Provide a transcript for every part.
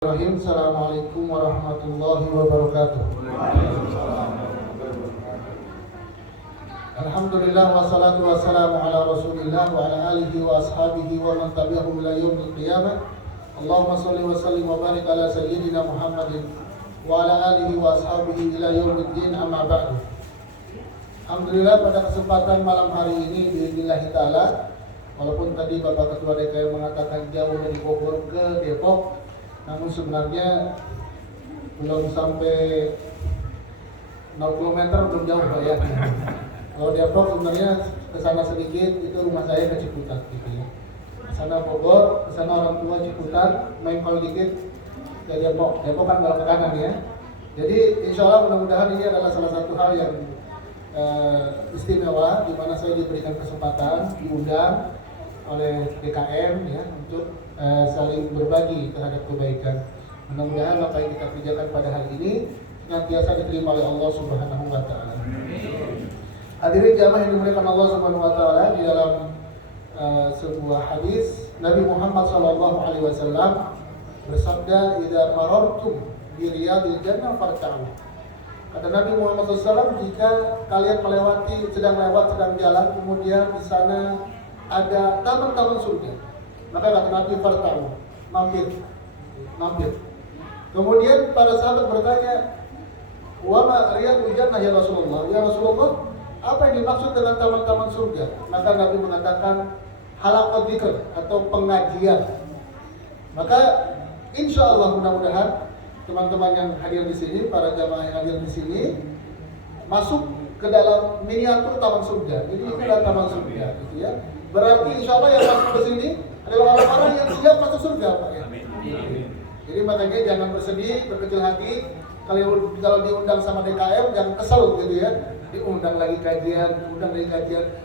Assalamualaikum warahmatullahi wabarakatuh. Alhamdulillah wassalatu wassalamu ala Rasulillah wa ala alihi wa ashabihi wa man tabi'ahum ila yaumil qiyamah. Allahumma shalli wa sallim wa barik ala sayyidina Muhammadin wa ala alihi wa ashabihi ila yaumiddin, amma ba'du. Alhamdulillah, pada kesempatan malam hari ini biidznillah taala, walaupun tadi Bapak Ketua DKM mengatakan jauh dari Bogor ke Depok, namun sebenarnya belum sampai 0 km, belum jauh Pak ya. Kalau Depok sebenarnya kesana sedikit, itu rumah saya ke Ciputat gitu ya. Kesana Bogor, kesana orang tua Ciputat, main kalau dikit ke Depok. Depok kan belok ke kanan ya. Jadi insya Allah mudah-mudahan ini adalah salah satu hal yang istimewa, di mana saya diberikan kesempatan, diundang oleh DKM ya untuk saling berbagi terhadap kebaikan. Mudah-mudahan apa yang kita kerjakan pada hari ini senantiasa diterima oleh Allah Subhanahu wa taala. Hadirin jamaah yang dimuliakan Allah Subhanahu wa taala, di dalam sebuah hadis Nabi Muhammad sallallahu alaihi wasallam bersabda, "Idza marartum bi riyadil jannah farta'u." Kata Nabi Muhammad SAW, jika kalian sedang jalan, kemudian di sana ada taman-taman surga, maka kata Nabi, farta'u, mampir. Kemudian para sahabat bertanya, wa ma riyadul jannah ya Rasulullah? Ya Rasulullah, apa yang dimaksud dengan taman-taman surga? Maka Nabi mengatakan halaqat dzikr atau pengajian. Maka insya Allah mudah-mudahan teman-teman yang hadir di sini, para jamaah yang hadir di sini, masuk ke dalam miniatur taman surga. Jadi itulah taman surga, gitu ya. Berarti insya Allah yang masuk ke sini adalah orang-orang yang siap masuk surga, Pak ya. Jadi makanya jangan bersedih, berkecil hati. Kalau diundang sama DKM jangan kesel gitu ya. Diundang lagi kajian.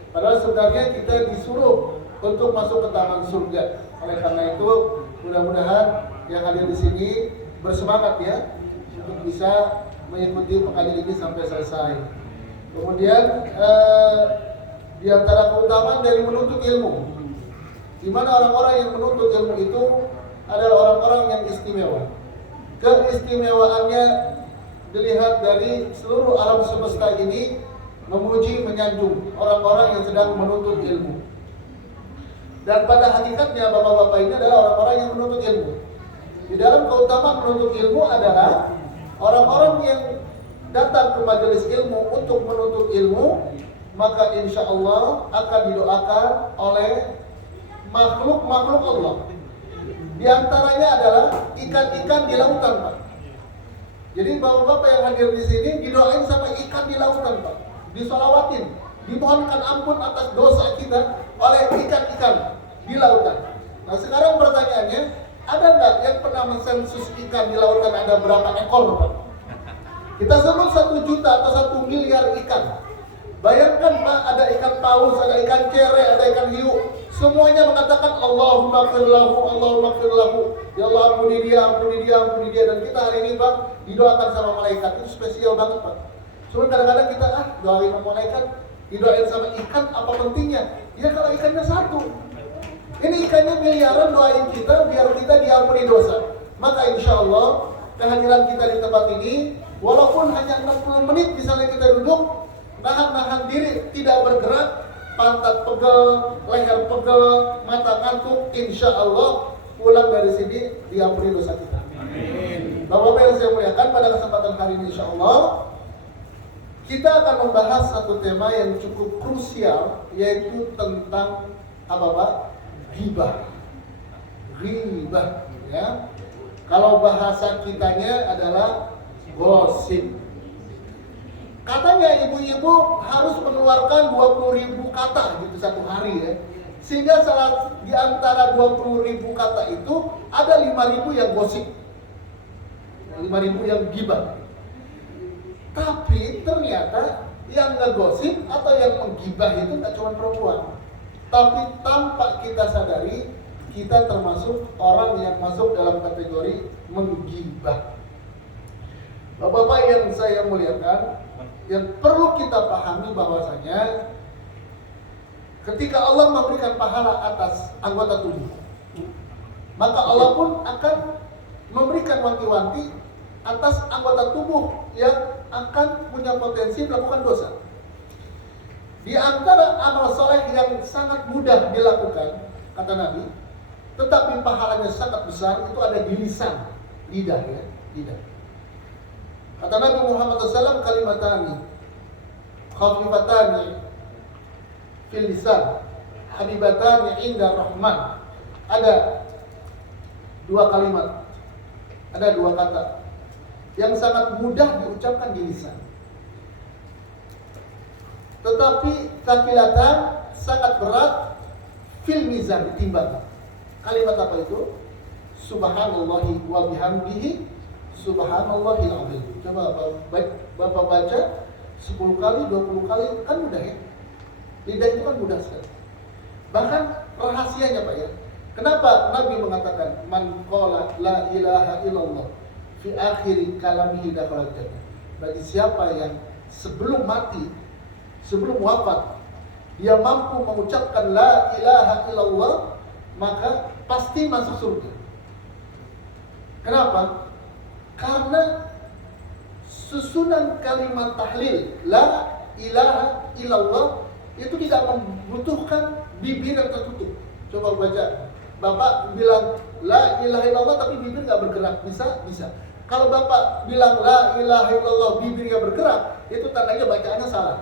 Padahal sebenarnya kita disuruh untuk masuk ke taman surga. Oleh karena itu mudah-mudahan yang hadir di sini bersemangat ya untuk bisa mengikuti pengajian ini sampai selesai. Kemudian di antara keutamaan dari menuntut ilmu, di mana orang-orang yang menuntut ilmu itu adalah orang-orang yang istimewa. Keistimewaannya dilihat dari seluruh alam semesta ini memuji, menyanjung orang-orang yang sedang menuntut ilmu. Dan pada hakikatnya bapak-bapak ini adalah orang-orang yang menuntut ilmu. Di dalam keutamaan menuntut ilmu adalah orang-orang yang datang ke majelis ilmu untuk menuntut ilmu, maka insya Allah akan didoakan oleh makhluk-makhluk Allah. Di antaranya adalah ikan-ikan di lautan, Pak. Jadi bapak-bapak yang hadir di sini didoain sama ikan di lautan, Pak. Disolawatin, dimohonkan ampun atas dosa kita oleh ikan-ikan di lautan. Nah sekarang pertanyaannya, ada nggak yang pernah mensensus ikan di lautan ada berapa ekor, Pak? Kita sebut 1 juta atau 1 miliar ikan. Bayangkan Pak, ada ikan paus, ada ikan cere, ada ikan hiu. Semuanya mengatakan Allahumma firlahu. Ya Allah ampuni dia. Dan kita hari ini Pak didoakan sama malaikat. Itu spesial banget Pak. Cuma kadang-kadang kita doain sama malaikat, didoain sama ikan, apa pentingnya? Ya kalau ikannya 1. Ini ikannya miliaran, doain kita biar kita diampuni dosa. Maka insya Allah kehadiran kita di tempat ini, walaupun hanya 60 menit misalnya kita duduk, nahan diri, tidak bergerak, pantat pegel, leher pegel, mata ngantuk, insya Allah pulang dari sini diampuni dosa kita. Amin. Bapak-bapak yang saya muliakan, pada kesempatan hari ini insya Allah kita akan membahas satu tema yang cukup krusial, yaitu tentang apa Pak? Ghibah ya. Kalau bahasa kitanya adalah gosip. Katanya ibu-ibu harus mengeluarkan 20.000 kata gitu satu hari ya. Sehingga di antara 20.000 kata itu ada 5.000 yang gosip, 5.000 yang ghibah. Tapi ternyata yang ngegosip atau yang menggibah itu gak cuma perempuan. Tapi tanpa kita sadari, kita termasuk orang yang masuk dalam kategori menggibah. Bapak-bapak yang saya muliakan, yang perlu kita pahami bahwasanya ketika Allah memberikan pahala atas anggota tubuh, maka Allah pun akan memberikan wanti-wanti atas anggota tubuh yang akan punya potensi melakukan dosa. Di antara amal soleh yang sangat mudah dilakukan, kata Nabi, tetapi pahalanya sangat besar, itu ada di lisan, lidah ya, lidah. Kata Nabi Muhammad SAW, kalimatani khafifatani fil lisan, habibatani inda rahman. Ada dua kalimat, ada dua kata yang sangat mudah diucapkan di lisan, tetapi thaqilatan, sangat berat, fil mizan, ditimbang. Kalimat apa itu? Subhanallahi wa bihamdihi, subhanallahil azim. Coba Bapak baca 10 kali, 20 kali, kan mudah ya. Lidah itu kan mudah sekali. Bahkan rahasianya Pak ya. Kenapa Nabi mengatakan man qala la ilaha illallah fi akhir kalamihi dakhala jannah. Bagi siapa yang sebelum mati, sebelum wafat, dia mampu mengucapkan la ilaha illallah, maka pasti masuk surga. Kenapa? Karena susunan kalimat tahlil la ilaha illallah itu tidak membutuhkan bibir yang tertutup. Coba baca, Bapak bilang la ilaha illallah tapi bibir nggak bergerak, bisa? Bisa. Kalau Bapak bilang la ilaha illallah bibir nggak bergerak, itu tandanya bacaannya salah.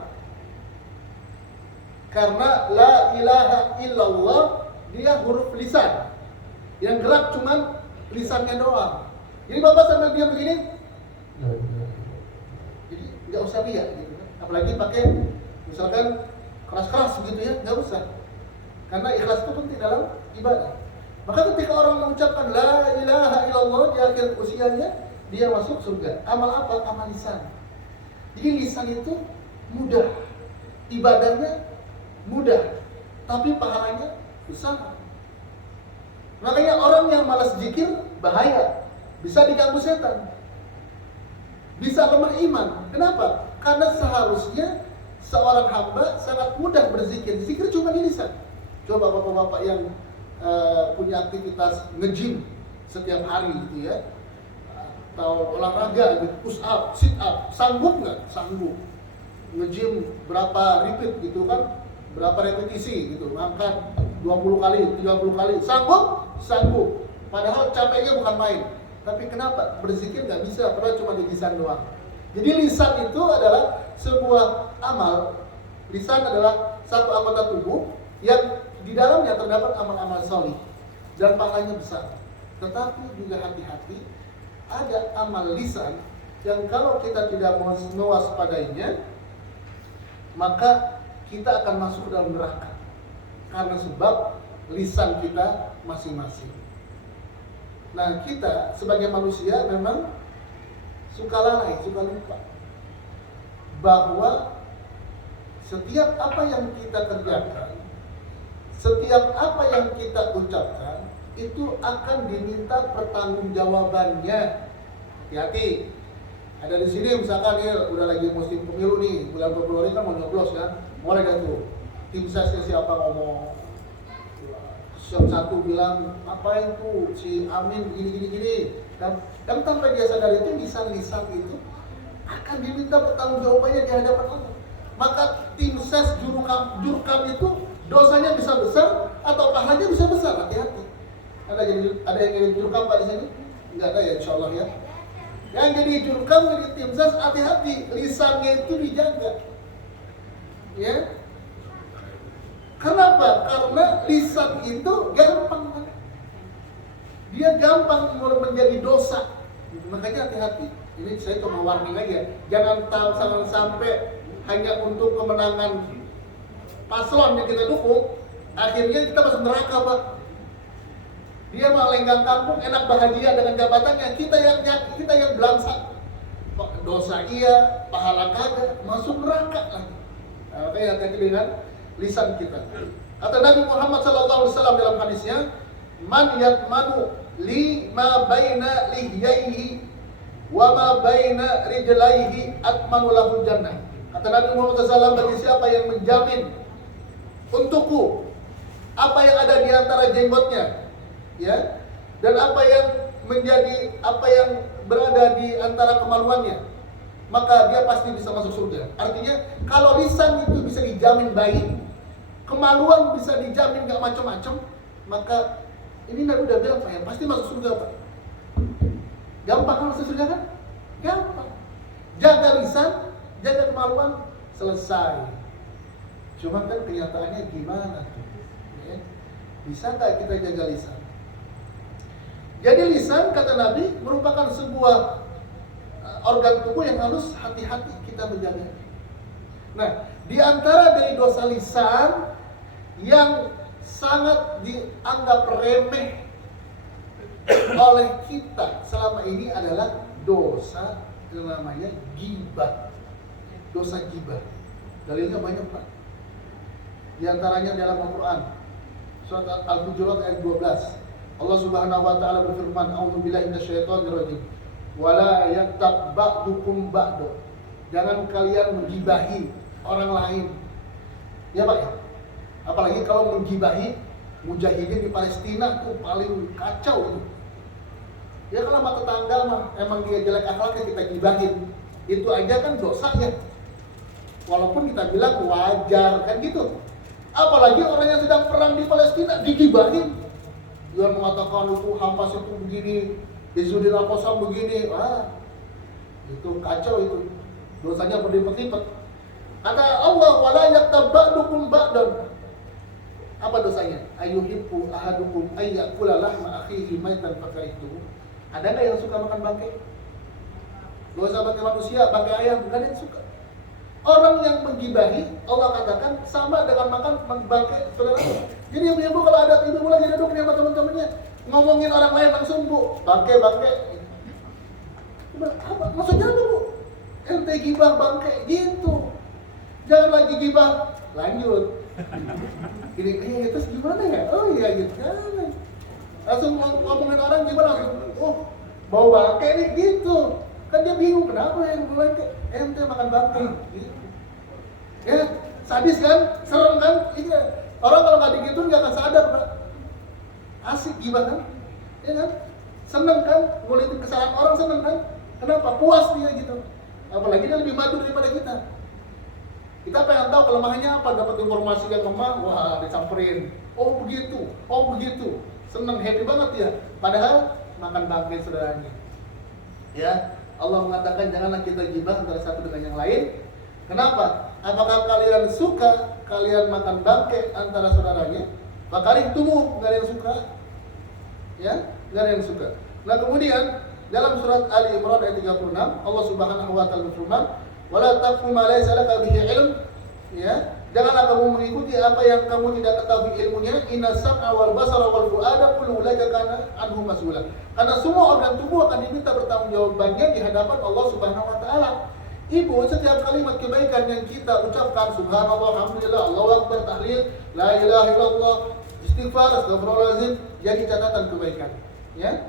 Karena la ilaha illallah dia huruf lisan, yang gerak cuman lisannya doang. Jadi Bapak sambil diam begini, jadi nggak usah lihat gitu kan. Apalagi pakai misalkan keras-keras gitu ya, nggak usah. Karena ikhlas itu penting dalam ibadah. Maka ketika orang mengucapkan la ilaha illallah di akhir usianya, dia masuk surga. Amal apa? Amal lisan. Jadi lisan itu mudah, ibadahnya mudah, tapi pahalanya besar. Makanya orang yang malas zikir bahaya, bisa diganggu setan, bisa lemah iman. Kenapa? Karena seharusnya seorang hamba sangat mudah berzikir. Zikir cuma di lisan. Coba bapak-bapak yang punya aktivitas nge-gym setiap hari gitu ya, atau olahraga gitu, push up, sit up, sanggup nggak? Sanggup. Nge-gym berapa repeat gitu kan, berapa repetisi gitu, angkat 20 kali, 30 kali, sanggup? Sanggup. Padahal capeknya bukan main. Tapi kenapa? Berzikir nggak bisa, padahal cuma di lisan doang. Jadi lisan itu adalah sebuah amal. Lisan adalah satu anggota tubuh yang di dalamnya terdapat amal-amal solih dan pahalanya besar. Tetapi juga hati-hati, ada amal lisan yang kalau kita tidak mewaspadainya, maka kita akan masuk dalam neraka. Karena sebab lisan kita masing-masing. Nah, kita sebagai manusia memang suka lalai, suka lupa bahwa setiap apa yang kita kerjakan, setiap apa yang kita ucapkan, itu akan diminta pertanggungjawabannya. Hati-hati. Ada di sini misalkan ya udah lagi musim pemilu nih, bulan Februari kan mau nyoblos kan, mulai dah tuh tim sesnya siapa ngomong, yang satu bilang apa itu si Amin gini kan tanpa dia sadar itu lisan-lisan itu akan diminta pertanggungjawabannya di hadapan Allah. Maka tim ses jurkam itu dosanya bisa besar atau pahalanya bisa besar. Hati-hati. Ada yang jadi jurkam Pak di sini? Enggak ada ya, insyaallah ya. Yang jadi jurkam, jadi tim ses, hati-hati, lisannya itu dijaga. Ya. Kenapa? Karena lisan itu gampang. Dia gampang menjadi dosa. Makanya hati-hati. Ini saya cuma warning aja. Jangan sampai hanya untuk kemenangan paslon yang kita dukung, akhirnya kita masuk neraka, Pak. Dia mau lenggang kampung, enak bahagia dengan jabatannya, kita yang belangsak. Dosa iya, pahala kagak, masuk neraka lagi. Nah, makanya hati-hati dengan lisan kita. Kata Nabi Muhammad SAW dalam hadisnya, man yatmanu lima baina lihyaihi wa ma baina rijlaihi atmanu lahu jannah. Kata Nabi Muhammad SAW, bagi siapa yang menjamin untukku apa yang ada di antara jenggotnya, ya, dan apa yang menjadi apa yang berada di antara kemaluannya, maka dia pasti bisa masuk surga. Artinya kalau lisan itu bisa dijamin baik, kemaluan bisa dijamin gak macam-macam, maka ini Nabi udah bilang Pak ya, pasti masuk surga Pak. Gampang kan masuk surga kan? Gampang. Jaga lisan, jaga kemaluan, selesai. Cuma kan kenyataannya gimana tuh? Ya? Bisa gak kita jaga lisan? Jadi lisan kata Nabi merupakan sebuah organ tubuh yang harus hati-hati kita menjaga. Nah, di antara dari dosa lisan yang sangat dianggap remeh oleh kita selama ini adalah dosa yang namanya ghibah. Dosa ghibah. Dalilnya banyak Pak. Di antaranya dalam Al-Quran surat Al-Hujurat ayat 12. Allah Subhanahu wa taala berfirman, "A'udzubillahi minasyaitonir rajim. Wala yaktab ba'dukum ba'du." Jangan kalian menggibahi orang lain. Ya Pak ya. Apalagi kalau menggibahi mujahidin di Palestina tuh paling kacau itu. Ya kalau sama tetangga mah emang dia jelek akhlaknya kita gibahin. Itu aja kan dosanya. Walaupun kita bilang wajar kan gitu. Apalagi orang yang sedang perang di Palestina digibahin. Dia mengatakan itu Hamas itu begini, Izzuddin Al-Qassam begini, itu kacau itu, dosanya berlipat-lipat. Kata Allah, wala yaktab ba'dukum ba'dan. Apa dosanya? Ayuhibbu ahadukum ayyakula lahma akhihi maitan fakarihtuhu. Ada nggak yang suka makan bangkai? Dosa bangkai manusia, bangkai ayam, nggak ada yang suka. Orang yang menggibahi, Allah katakan sama dengan makan bangkai saudara. Jadi ibu-ibu kalau ada ibu lagi duduk sama teman-temannya ngomongin orang lain langsung Bu, bangkai. Apa? Maksudnya apa Bu? Ente gibah bangkai gitu. Jangan lagi gibah, lanjut. Ini terus gimana ya? Oh iya gitu. Jangan. Langsung ngomongin orang gimana langsung. Oh, bau bangkai nih gitu. Kan dia bingung kenapa yang bangkai. Ente makan bangkai. Gitu. Ya, sadis kan? Serem kan? Iya. Orang kalau nggak digituin nggak akan sadar Pak. Asik gibah kan? Ya kan? Seneng kan? Ngulitin kesalahan orang seneng kan? Kenapa? Puas dia gitu. Apalagi dia lebih maju daripada kita. Kita pengen tahu kelemahannya apa, dapat informasi yang lemah, wah disamperin. Oh begitu. Seneng, happy banget ya. Padahal makan bangkai saudaranya. Ya, Allah mengatakan janganlah kita gibah antara satu dengan yang lain. Kenapa? Apakah kalian suka kalian makan bangkai antara saudaranya? Fakarihtumu, nggak ada yang suka. Ya, nggak ada yang suka. Nah kemudian dalam surat Ali Imran ayat 36 Allah Subhanahu wa taala berfirman, "Wala taqfu ma laysa laka bihi ilm." Ya, janganlah kamu mengikuti apa yang kamu tidak ketahui ilmunya. Inna sam'a wal basara wal fu'ada kullu ulaika kana anhu mas'ula. Karena semua organ tubuh akan diminta bertanggungjawabannya di hadapan Allah Subhanahu wa taala. Ibu, setiap kalimat kebaikan yang kita ucapkan, subhanallah, alhamdulillah, Allahu akbar, tahlil, la ilaha illallah, istighfar, astagfirullahaladzim, jadi catatan kebaikan. Ya.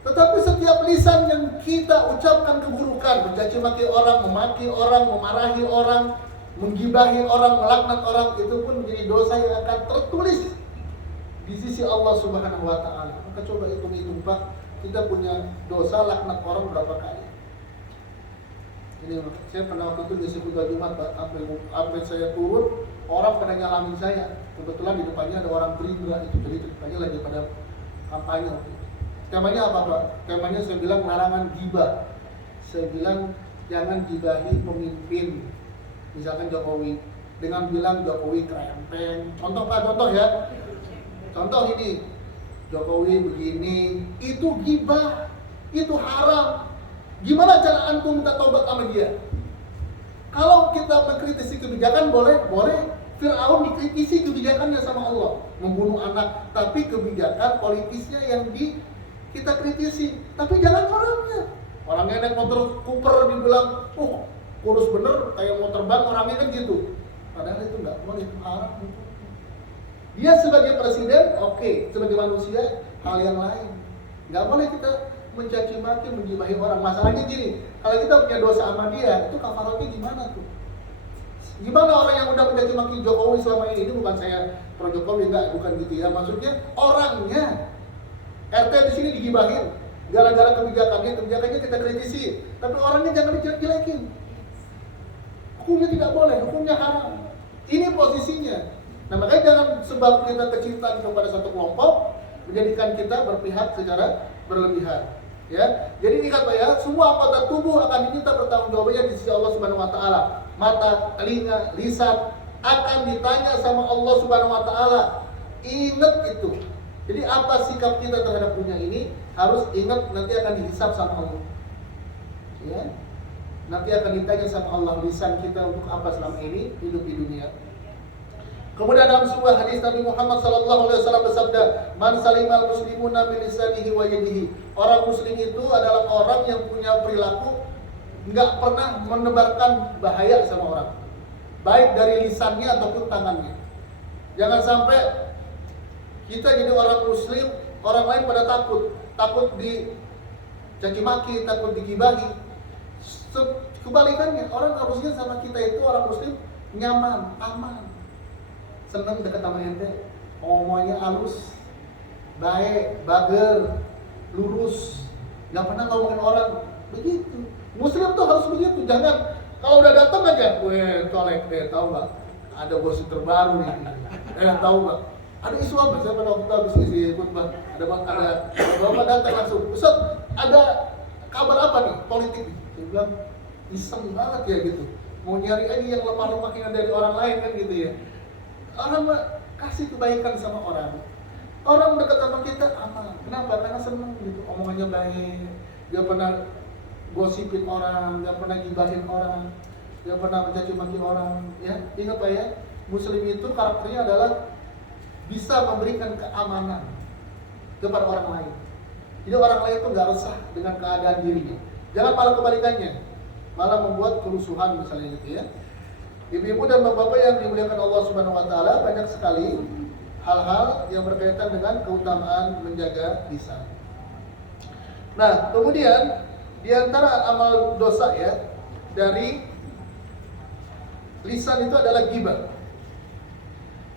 Tetapi setiap lisan yang kita ucapkan keburukan, mencaci maki orang, memaki orang, memarahi orang, menggibahi orang, melaknat orang, itu pun menjadi dosa yang akan tertulis di sisi Allah Subhanahu wa taala. Maka coba hitung-hitung Pak, kita punya dosa laknat orang berapa kali? Ini saya pernah waktu itu di sebuah Jumat Pak, sampai saya turun, orang pada nyalamin saya. Kebetulan di depannya ada orang Gerindra itu, jadi ceritanya lagi pada kampanye. Temanya apa Pak? Temanya saya bilang larangan gibah. Saya bilang jangan gibahi pemimpin. Misalkan Jokowi, dengan bilang Jokowi kerempeng. Contoh Pak, contoh ya. Contoh ini, Jokowi begini, itu gibah, itu haram. Gimana cara antum minta tobat sama dia? Kalau kita mengkritisi kebijakan boleh. Fir'aun dikritisi kebijakannya sama Allah, membunuh anak, tapi kebijakan politisnya yang kita kritisi. Tapi jangan orangnya. Orangnya naik motor Cooper dibilang, kurus bener, kayak mau terbang, orangnya kan gitu. Padahal itu nggak boleh, itu haram. Dia sebagai presiden, oke. Sebagai manusia, hal yang lain. Nggak boleh kita mencaci maki, mengibahi orang. Masalahnya gini, kalau kita punya dosa sama dia, itu kafaratnya gimana tuh? Gimana orang yang udah mencaci maki Jokowi selama ini bukan saya pro Jokowi, bukan gitu ya. Maksudnya orangnya RT di sini digibahin, gara-gara kebijakannya kita kritisi, tapi orangnya jangan dijelek-jelekin. Hukumnya tidak boleh, hukumnya haram. Ini posisinya. Nah makanya jangan sebab kita kecintaan kepada satu kelompok menjadikan kita berpihak secara berlebihan. Ya, jadi ingat Pak ya, semua anggota tubuh akan diminta pertanggungjawabannya di sisi Allah Subhanahu Wa Taala. Mata, telinga, lisan akan ditanya sama Allah Subhanahu Wa Taala. Ingat itu. Jadi apa sikap kita terhadap dunia ini harus ingat nanti akan dihisab sama Allah. Ya, nanti akan ditanya sama Allah lisan kita untuk apa selama ini hidup di dunia. Kemudian dalam sebuah hadis Nabi Muhammad SAW bersabda, "Man salimal muslimuna min lisanihi wa yadihi." Orang muslim itu adalah orang yang punya perilaku nggak pernah menebarkan bahaya sama orang, baik dari lisannya ataupun tangannya. Jangan sampai kita jadi orang muslim, orang lain pada takut dicaci maki, takut digibahi. Kebalikannya, orang harusnya sama kita itu orang muslim nyaman, aman, seneng deket sama ente, ngomongnya halus, baik, bager, lurus, nggak pernah ngomongin orang begitu. Muslim tuh harus begitu, jangan kalau udah datang aja, tolek tahu nggak? Ada gosip terbaru nih, tahu nggak? Ada isu apa? Saya pada waktu habis isi khutbah, ada bapak datang langsung, Ustaz, ada kabar apa nih politik nih? Saya bilang iseng banget ya gitu, mau nyari aja yang lemah-lemah yang dari orang lain kan gitu ya. Orang kasih kebaikan sama orang dekat sama kita aman. Kenapa? Karena senang gitu, omongannya baik, dia pernah gosipin orang, dia pernah gibahin orang, dia pernah mencaci maki orang. Ya, ingat Pak ya, Muslim itu karakternya adalah bisa memberikan keamanan kepada orang lain. Jadi orang lain itu nggak resah dengan keadaan dirinya. Jangan malah kebalikannya, malah membuat kerusuhan misalnya gitu ya. Ibu-ibu dan bapak-bapak yang dimuliakan Allah Subhanahu Wa Taala, banyak sekali hal-hal yang berkaitan dengan keutamaan menjaga lisan. Nah, kemudian di antara amal dosa ya dari lisan itu adalah ghibah.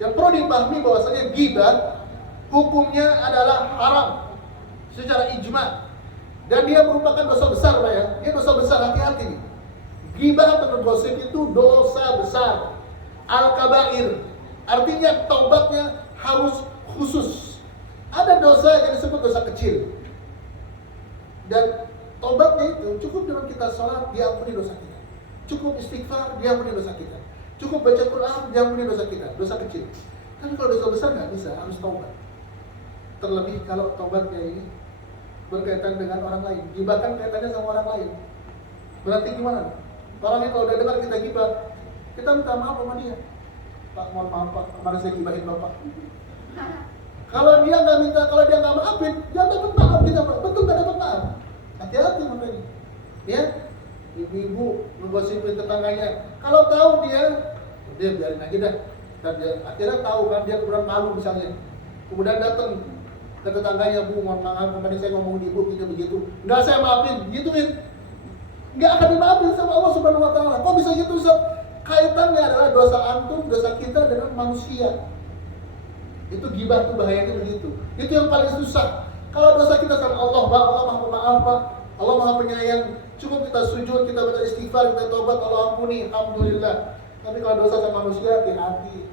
Yang perlu dipahami bahwasanya ghibah hukumnya adalah haram secara ijma, dan dia merupakan dosa besar Pak ya. Dia dosa besar, hati-hati nih. Ghibah atau gosip itu dosa besar, al-kabair, artinya taubatnya harus khusus. Ada dosa yang disebut dosa kecil, dan taubatnya itu cukup dengan kita sholat, diampuni dosa kita. Cukup istighfar, diampuni dosa kita. Cukup baca Quran, diampuni dosa kita, dosa kecil. Tapi kalau dosa besar nggak bisa, harus taubat. Terlebih kalau taubatnya ini berkaitan dengan orang lain, ghibahkan kaitannya sama orang lain. Berarti gimana? Orangnya kalau udah dengar kita ghibah, kita minta maaf sama dia. Pak, mohon maaf Pak, kemarin saya gibahin Bapak. Kalau dia nggak maafin, dia dapat maaf kita Pak. Betul nggak dapat maaf. Hati-hati makanya. Ya, ibu-ibu menggosipin tetangganya. Kalau tahu dia biarin aja dah. Dan dia akhirnya tahu kan, dia kemudian malu misalnya. Kemudian datang ke tetangganya, Bu, mohon maaf kemarin saya ngomong di ibu begitu. Nggak saya maafin, gituin. Nggak akan dimaafin sama Allah Subhanahu Wa Taala. Kok bisa gitu Ustaz? Kaitannya adalah dosa antum, dosa kita dengan manusia. Itu ghibah tuh bahayanya begitu. Itu yang paling susah. Kalau dosa kita sama Allah, Pak, Allah Maha Pemaaf, Pak. Allah Maha Penyayang. Cukup kita sujud, kita baca istighfar, kita tobat, Allah ampuni, alhamdulillah. Tapi kalau dosa sama manusia, hati-hati.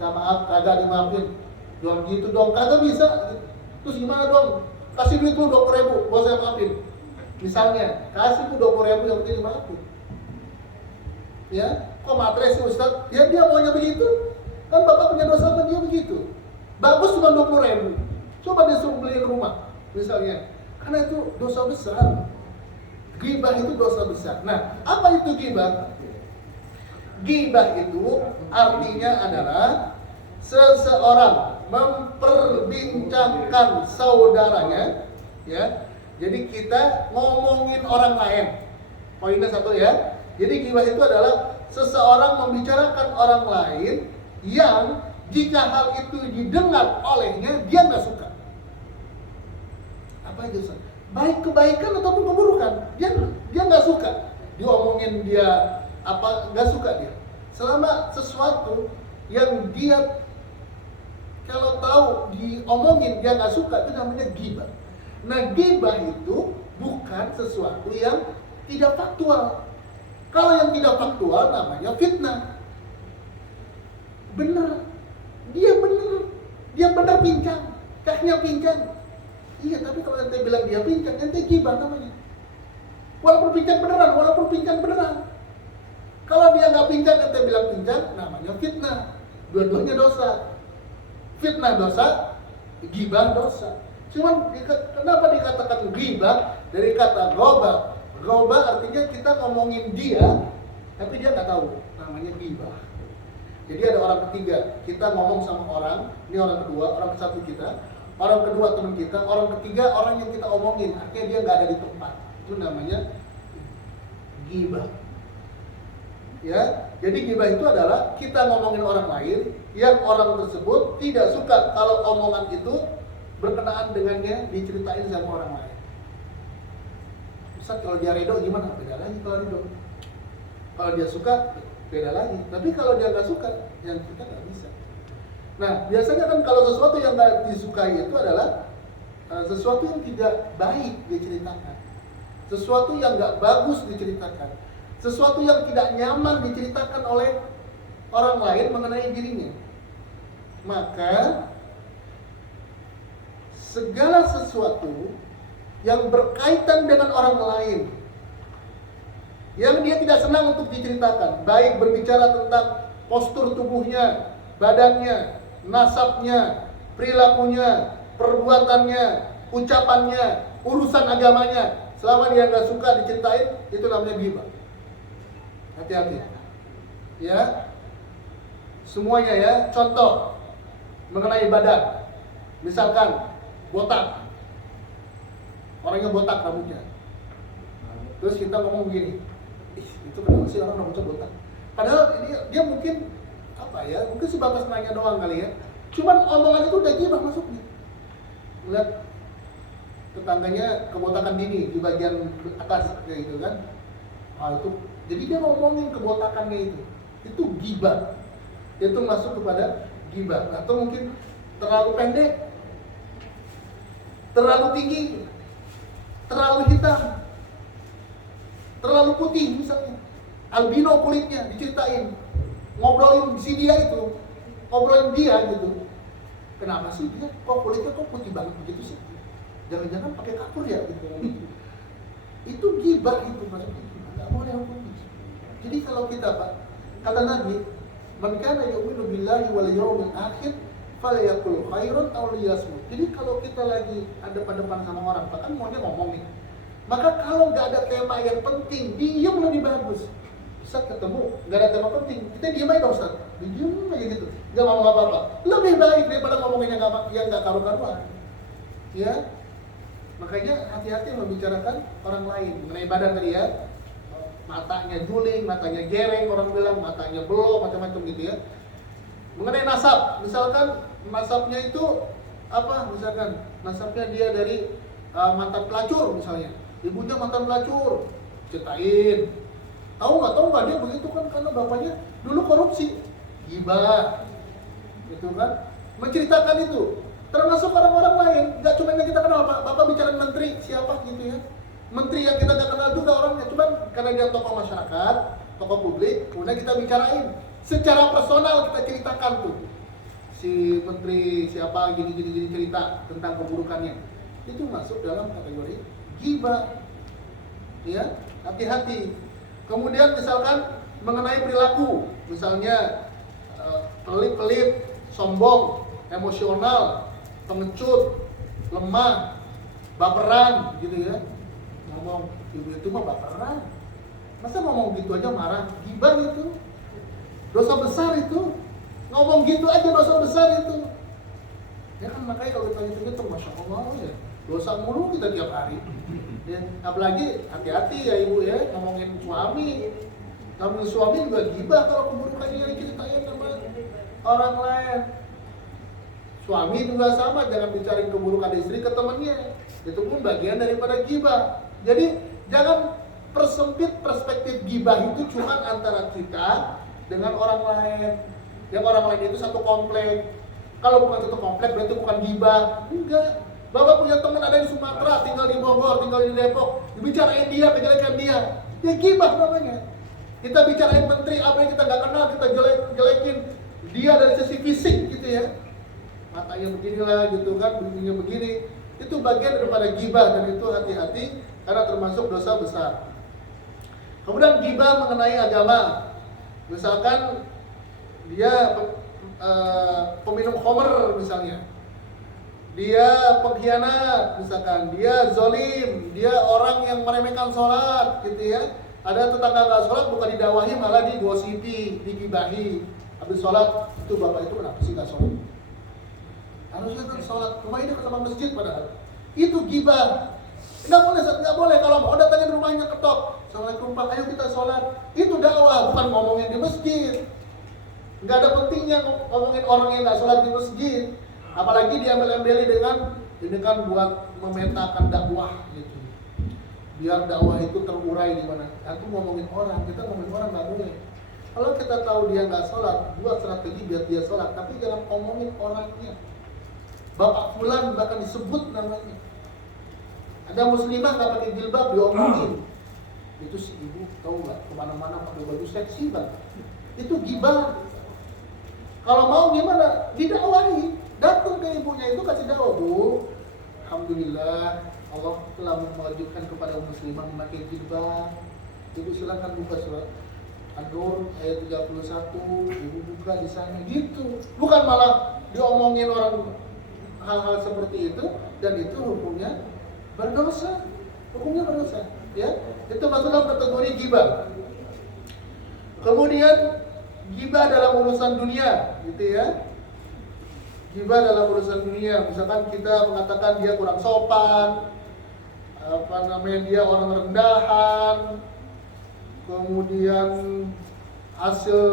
Minta maaf, kagak dimaafin. Jangan gitu dong, kagak bisa. Terus gimana dong? Kasih duit dulu 20.000, buat saya maafin. Misalnya, kasih tuh 20.000 yang penting dimaafin. Ya, kok matre sih Ustaz? Ya dia maunya begitu. Kan Bapak punya dosa sama dia begitu. Bagus cuma 20.000. Coba disuruh beliin rumah, misalnya. Karena itu dosa besar. Ghibah itu dosa besar. Nah, apa itu ghibah? Ghibah itu artinya adalah seseorang memperbincangkan saudaranya, ya. Jadi kita ngomongin orang lain. Poinnya satu ya. Jadi ghibah itu adalah seseorang membicarakan orang lain yang jika hal itu didengar olehnya dia nggak suka. Apa itu? Baik kebaikan ataupun keburukan, dia nggak suka. Diomongin dia apa, nggak suka dia. Selama sesuatu yang dia kalau tahu diomongin dia nggak suka, itu namanya ghibah. Nah, ghibah itu bukan sesuatu yang tidak faktual. Kalau yang tidak faktual namanya fitnah. Benar, dia benar pincang, kakinya pincang. Iya, tapi kalau ente bilang dia pincang, ente ghibah namanya. Walaupun pincang beneran. Kalau dia nggak pincang, ente bilang pincang, namanya fitnah. Dua-duanya dosa. Fitnah dosa, ghibah dosa. Cuman kenapa dikatakan ghibah dari kata ghoba? Ghoba artinya kita ngomongin dia, tapi dia nggak tahu, namanya ghibah. Jadi ada orang ketiga, kita ngomong sama orang, ini orang kedua, orang kesatu kita, orang kedua teman kita, orang ketiga orang yang kita omongin, akhirnya dia nggak ada di tempat. Itu namanya ghibah. Ya, jadi ghibah itu adalah kita ngomongin orang lain yang orang tersebut tidak suka kalau omongan itu berkenaan dengannya diceritain sama orang lain. Ustaz, kalau dia redo gimana? Beda lagi kalau redo. Kalau dia suka, beda lagi. Tapi kalau dia nggak suka, yang kita nggak bisa. Nah, biasanya kan kalau sesuatu yang nggak disukai itu adalah sesuatu yang tidak baik diceritakan, sesuatu yang nggak bagus diceritakan, sesuatu yang tidak nyaman diceritakan oleh orang lain mengenai dirinya. Maka segala sesuatu yang berkaitan dengan orang lain yang dia tidak senang untuk diceritakan, baik berbicara tentang postur tubuhnya, badannya, nasabnya, perilakunya, perbuatannya, ucapannya, urusan agamanya, selama dia nggak suka diceritain, itu namanya ghibah. Hati-hati ya, semuanya ya. Contoh mengenai badan, misalkan botak, orangnya botak rambutnya, terus kita ngomong begini, itu kenapa sih orang rambutnya botak? Padahal ini dia mungkin apa ya, mungkin sebatas nanya doang kali ya, cuman omongan itu udah ghibah masuknya. Lihat tetangganya kebotakan dini di bagian atas kayak gitu kan, itu jadi dia ngomongin kebotakannya itu ghibah, itu masuk kepada ghibah. Atau mungkin terlalu pendek, terlalu tinggi, terlalu hitam, terlalu putih misalnya, albino kulitnya diceritain, ngobrolin si dia itu, ngobrolin dia gitu. Kenapa sih dia kok kulitnya kok putih banget begitu sih? Jangan-jangan pakai kapur ya gitu. Itu ghibah itu maksudnya. Enggak boleh hukum. Jadi kalau kita Pak, kata Nabi, "Man kana yu'minu billahi wal yawmil akhir falyaqul khairan aw liyasmut." Jadi kalau kita lagi ada depan sama orang, bahkan maunya ngomong nih, maka kalau nggak ada tema yang penting, diam lebih bagus. Ustaz ketemu, nggak ada tema penting, kita diam aja Ustaz, diam aja gitu, nggak ngomong apa-apa. Lebih baik daripada ngomongin yang nggak karu-karuan. Ya, makanya hati-hati membicarakan orang lain mengenai badan tadi ya. Matanya juling, matanya gereng, orang bilang matanya belok, macam-macam gitu ya. Mengenai nasab, misalkan nasabnya itu apa? Misalkan nasabnya dia dari mantan pelacur misalnya, ibunya mantan pelacur, ceritain. Tahu nggak dia begitu kan karena bapaknya dulu korupsi, ghibah, gitu kan? Menceritakan itu, termasuk orang-orang lain, nggak cuma yang kita kenal. Bapak bicara menteri siapa gitu ya, menteri yang kita nggak kenal juga orangnya, cuma karena dia tokoh masyarakat, tokoh publik, kemudian kita bicarain secara personal, kita ceritakan tuh si menteri siapa gini cerita tentang keburukannya, itu masuk dalam kategori ghibah. Ya, hati-hati. Kemudian misalkan mengenai perilaku, misalnya pelit-pelit, sombong, emosional, pengecut, lemah, baperan gitu ya. Ngomong ibu itu mah baperan, masa ngomong gitu aja marah? Ghibah itu, dosa besar itu. Ngomong gitu aja dosa besar itu. Ya kan, makanya kalau kita hitung-hitung, Masya Allah ya, dosa mulu kita tiap hari ya. Apalagi hati-hati ya ibu ya, ngomongin suami. Ngomongin suami juga ghibah kalau keburukannya yang diceritain sama orang lain. Suami juga sama, jangan bicarain keburukan istri ke temannya, itu pun bagian daripada ghibah. Jadi jangan persempit perspektif ghibah itu cuma antara kita dengan orang lain. Yang orang lain itu satu komplek, Kalau bukan satu komplek berarti bukan gibah. Enggak. Bapak punya teman ada di Sumatera, tinggal di Bogor, tinggal di Depok, dibicarain dia, kejelekan dia. Ya gibah namanya. Kita bicarain menteri apa yang kita nggak kenal, kita jelekin dia dari sisi fisik gitu ya. Matanya beginilah gitu kan, bunyinya begini. Itu bagian daripada gibah dan itu hati-hati karena termasuk dosa besar. Kemudian gibah mengenai agama. Misalkan dia peminum khamr misalnya. Dia pengkhianat misalkan, dia zolim, dia orang yang meremehkan sholat gitu ya. Ada tetangga nggak sholat bukan didakwahi malah digosipi, digibahi. Habis sholat itu bapak itu kenapa sih nggak sholat? Harusnya kan sholat, rumah ini sama masjid padahal. Itu gibah. Nggak boleh kalau mau datangin rumahnya ketok. Assalamualaikum Pak, ayo kita sholat. Itu dakwah, bukan ngomongin di masjid. Nggak ada pentingnya ngomongin orang yang nggak sholat di masjid. Apalagi diambil-ambil dengan ini kan buat memetakan dakwah gitu. Biar dakwah itu terurai di mana. Aku ngomongin orang, kita ngomongin orang nggak boleh. Kalau kita tahu dia nggak sholat, buat strategi biar dia sholat, tapi jangan ngomongin orangnya. Bapak fulan bahkan disebut namanya. Ada muslimah nggak pakai jilbab diomongin. Itu si ibu tahu nggak kemana-mana pakai baju seksi banget. Itu gibah. Kalau mau gimana? Didakwahi. Datang ke ibunya itu kasih dakwah, Bu. Alhamdulillah Allah telah mewajibkan kepada muslimah memakai jilbab. Ibu silakan buka surat An-Nur ayat 31. Ibu buka di sana gitu. Bukan malah diomongin orang hal-hal seperti itu dan itu hukumnya berdosa. Hukumnya berdosa, ya. Itu masuklah kategori gibah. Kemudian gibah dalam urusan dunia, gitu ya. Gibah dalam urusan dunia, misalkan kita mengatakan dia kurang sopan, dia orang rendahan, kemudian hasil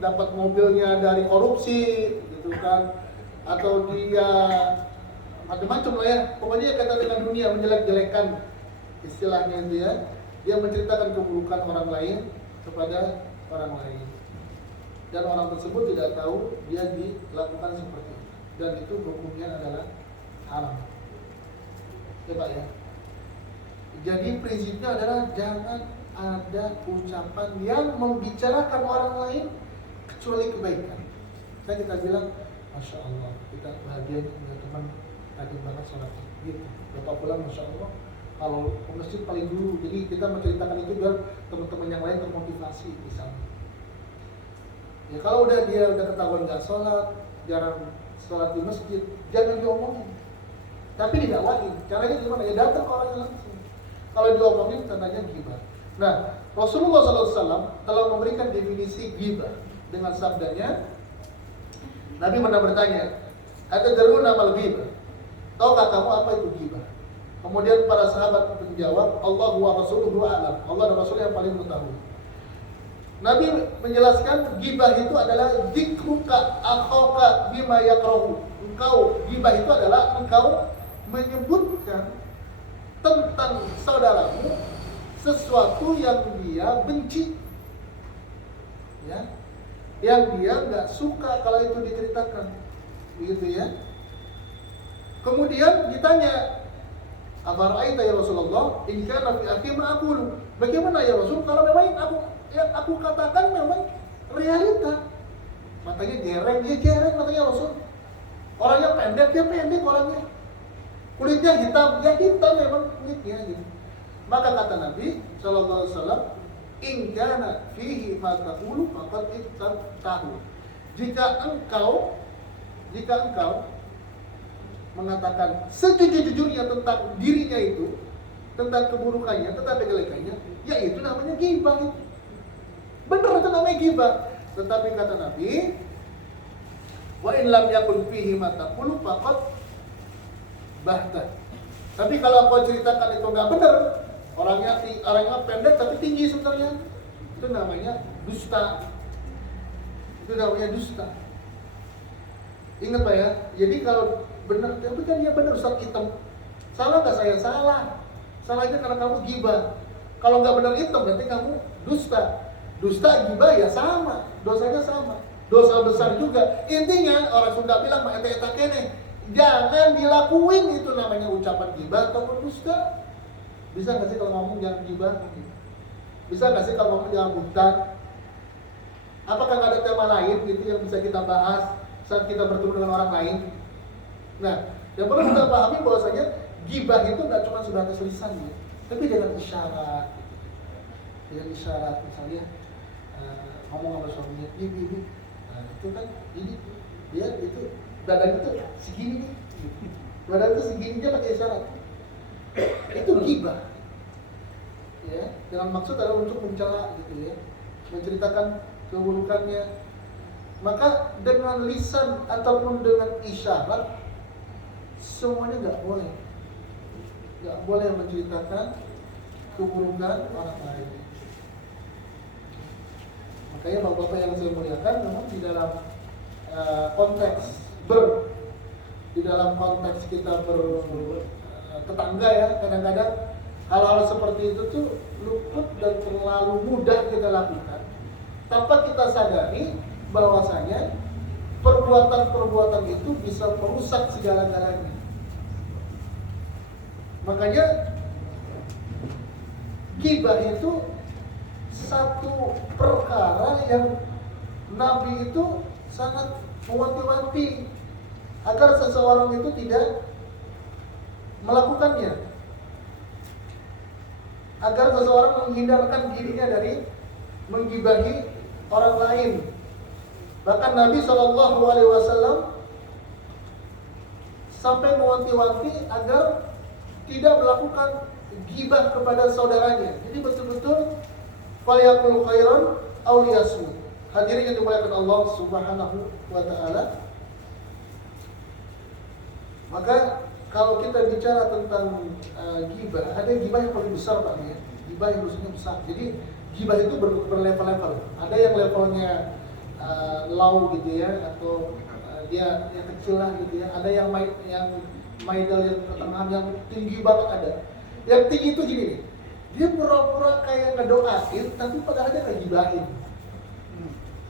dapat mobilnya dari korupsi, gitu kan, atau dia macam-macam lah ya, pokoknya kata dengan dunia menjelek-jelekan istilahnya itu ya, dia menceritakan keburukan orang lain kepada orang lain. Dan orang tersebut tidak tahu dia dilakukan seperti itu. Dan itu hukumnya adalah haram. Ya Pak ya. Jadi prinsipnya adalah jangan ada ucapan yang membicarakan orang lain kecuali kebaikan. Nah kita bilang, Masya Allah, kita bahagia punya teman rajin banget sholat. Gitu. Bapak pulang, Masya Allah, kalau ke masjid paling dulu. Jadi kita menceritakan itu biar teman-teman yang lain termotivasi misalnya. Ya kalau dia udah ketahuan nggak sholat, jarang sholat di masjid, jangan diomongin, tapi didakwahin. Caranya gimana? Ya datang ke orangnya langsung. Kalau diomongin tandanya gibah. Nah, Rasulullah SAW telah memberikan definisi gibah dengan sabdanya. Nabi pernah bertanya, "Atadruna mal ghibah?" Tahukah kamu apa itu gibah? Kemudian para sahabat menjawab, "Allah wa rasuluhu a'lam." Allah dan Rasul yang paling mengetahui. Nabi menjelaskan gibah itu adalah dzikruka akhaka bima yakrahu. Engkau gibah itu adalah engkau menyebutkan tentang saudaramu sesuatu yang dia benci. Ya. Yang dia enggak suka kalau itu diceritakan. Begitu ya. Kemudian ditanya, "Afara'aita ya Rasulullah in kana fi akhi ma aqulu?" Bagaimana ya Rasul kalau memang yang aku katakan memang realita. Matanya jereng, dia jereng matanya Rasul. Orangnya pendek, dia pendek orangnya. Kulitnya hitam, dia hitam memang kulitnya gitu. Maka kata Nabi sallallahu alaihi wasallam, "In kana fihi ma taqulu faqad tahu." Jika engkau mengatakan sejujur-jujurnya tentang dirinya itu, tentang keburukannya, tentang kejelekannya, ya itu namanya ghibah itu. Benar itu namanya ghibah. Tetapi kata Nabi, wa in lam yakun fihi ma taqulu faqad bahta. Tapi kalau kau ceritakan itu enggak benar, orangnya pendek tapi tinggi sebenarnya, itu namanya dusta. Itu namanya dusta. Ingat Pak ya, jadi kalau benar, tapi kan dia benar Ustaz hitam. Salah nggak saya? Salah. Salahnya karena kamu ghibah. Kalau nggak benar hitam berarti kamu dusta. Dusta ghibah ya sama, dosanya sama. dosa besar juga. Intinya orang Sunda bilang mah eta kene, jangan dilakuin itu namanya ucapan gibah ataupun dusta. Bisa nggak sih kalau ngomong jangan gibah? Bisa nggak sih kalau ngomong jangan buhtan? Apakah nggak ada tema lain gitu yang bisa kita bahas saat kita bertemu dengan orang lain? Nah, yang perlu kita pahami bahwasanya gibah itu nggak cuma sebatas lisan ya, tapi dengan isyarat. Dengan isyarat misalnya ngomong sama suaminya, "Bibi, nah, itu kan ini dia itu badan itu segini nih." Badan itu segini dia pakai isyarat. Itu gibah. Ya, dengan maksud adalah untuk mencela gitu ya, menceritakan keburukannya. Maka dengan lisan ataupun dengan isyarat semuanya nggak boleh menceritakan keburukan orang lain. Makanya bapak-bapak yang saya muliakan, memang di dalam di dalam konteks kita tetangga ya, kadang-kadang hal-hal seperti itu tuh luput dan terlalu mudah kita lakukan tanpa kita sadari bahwasanya perbuatan-perbuatan itu bisa merusak segala-galanya. Makanya gibah itu satu perkara yang Nabi itu sangat mewanti-wanti agar seseorang itu tidak melakukannya, agar seseorang menghindarkan dirinya dari menggibahi orang lain. Bahkan Nabi SAW sampai mewanti-wanti agar tidak melakukan gibah kepada saudaranya. Jadi betul-betul falyaqul khairan aw liyasmut. Hadirin yang dimuliakan Allah Subhanahu wa taala. Maka kalau kita bicara tentang gibah, ada gibah yang paling besar Pak ya. Gibah yang dosanya besar. Jadi gibah itu berlevel-level. Ada yang levelnya low gitu ya, atau dia yang kecil lah gitu ya. Ada yang middle, yang pertengahan, yang tinggi banget ada. Yang tinggi itu gini nih, dia pura-pura kayak ngedoain, tapi padahal dia ngegibahin.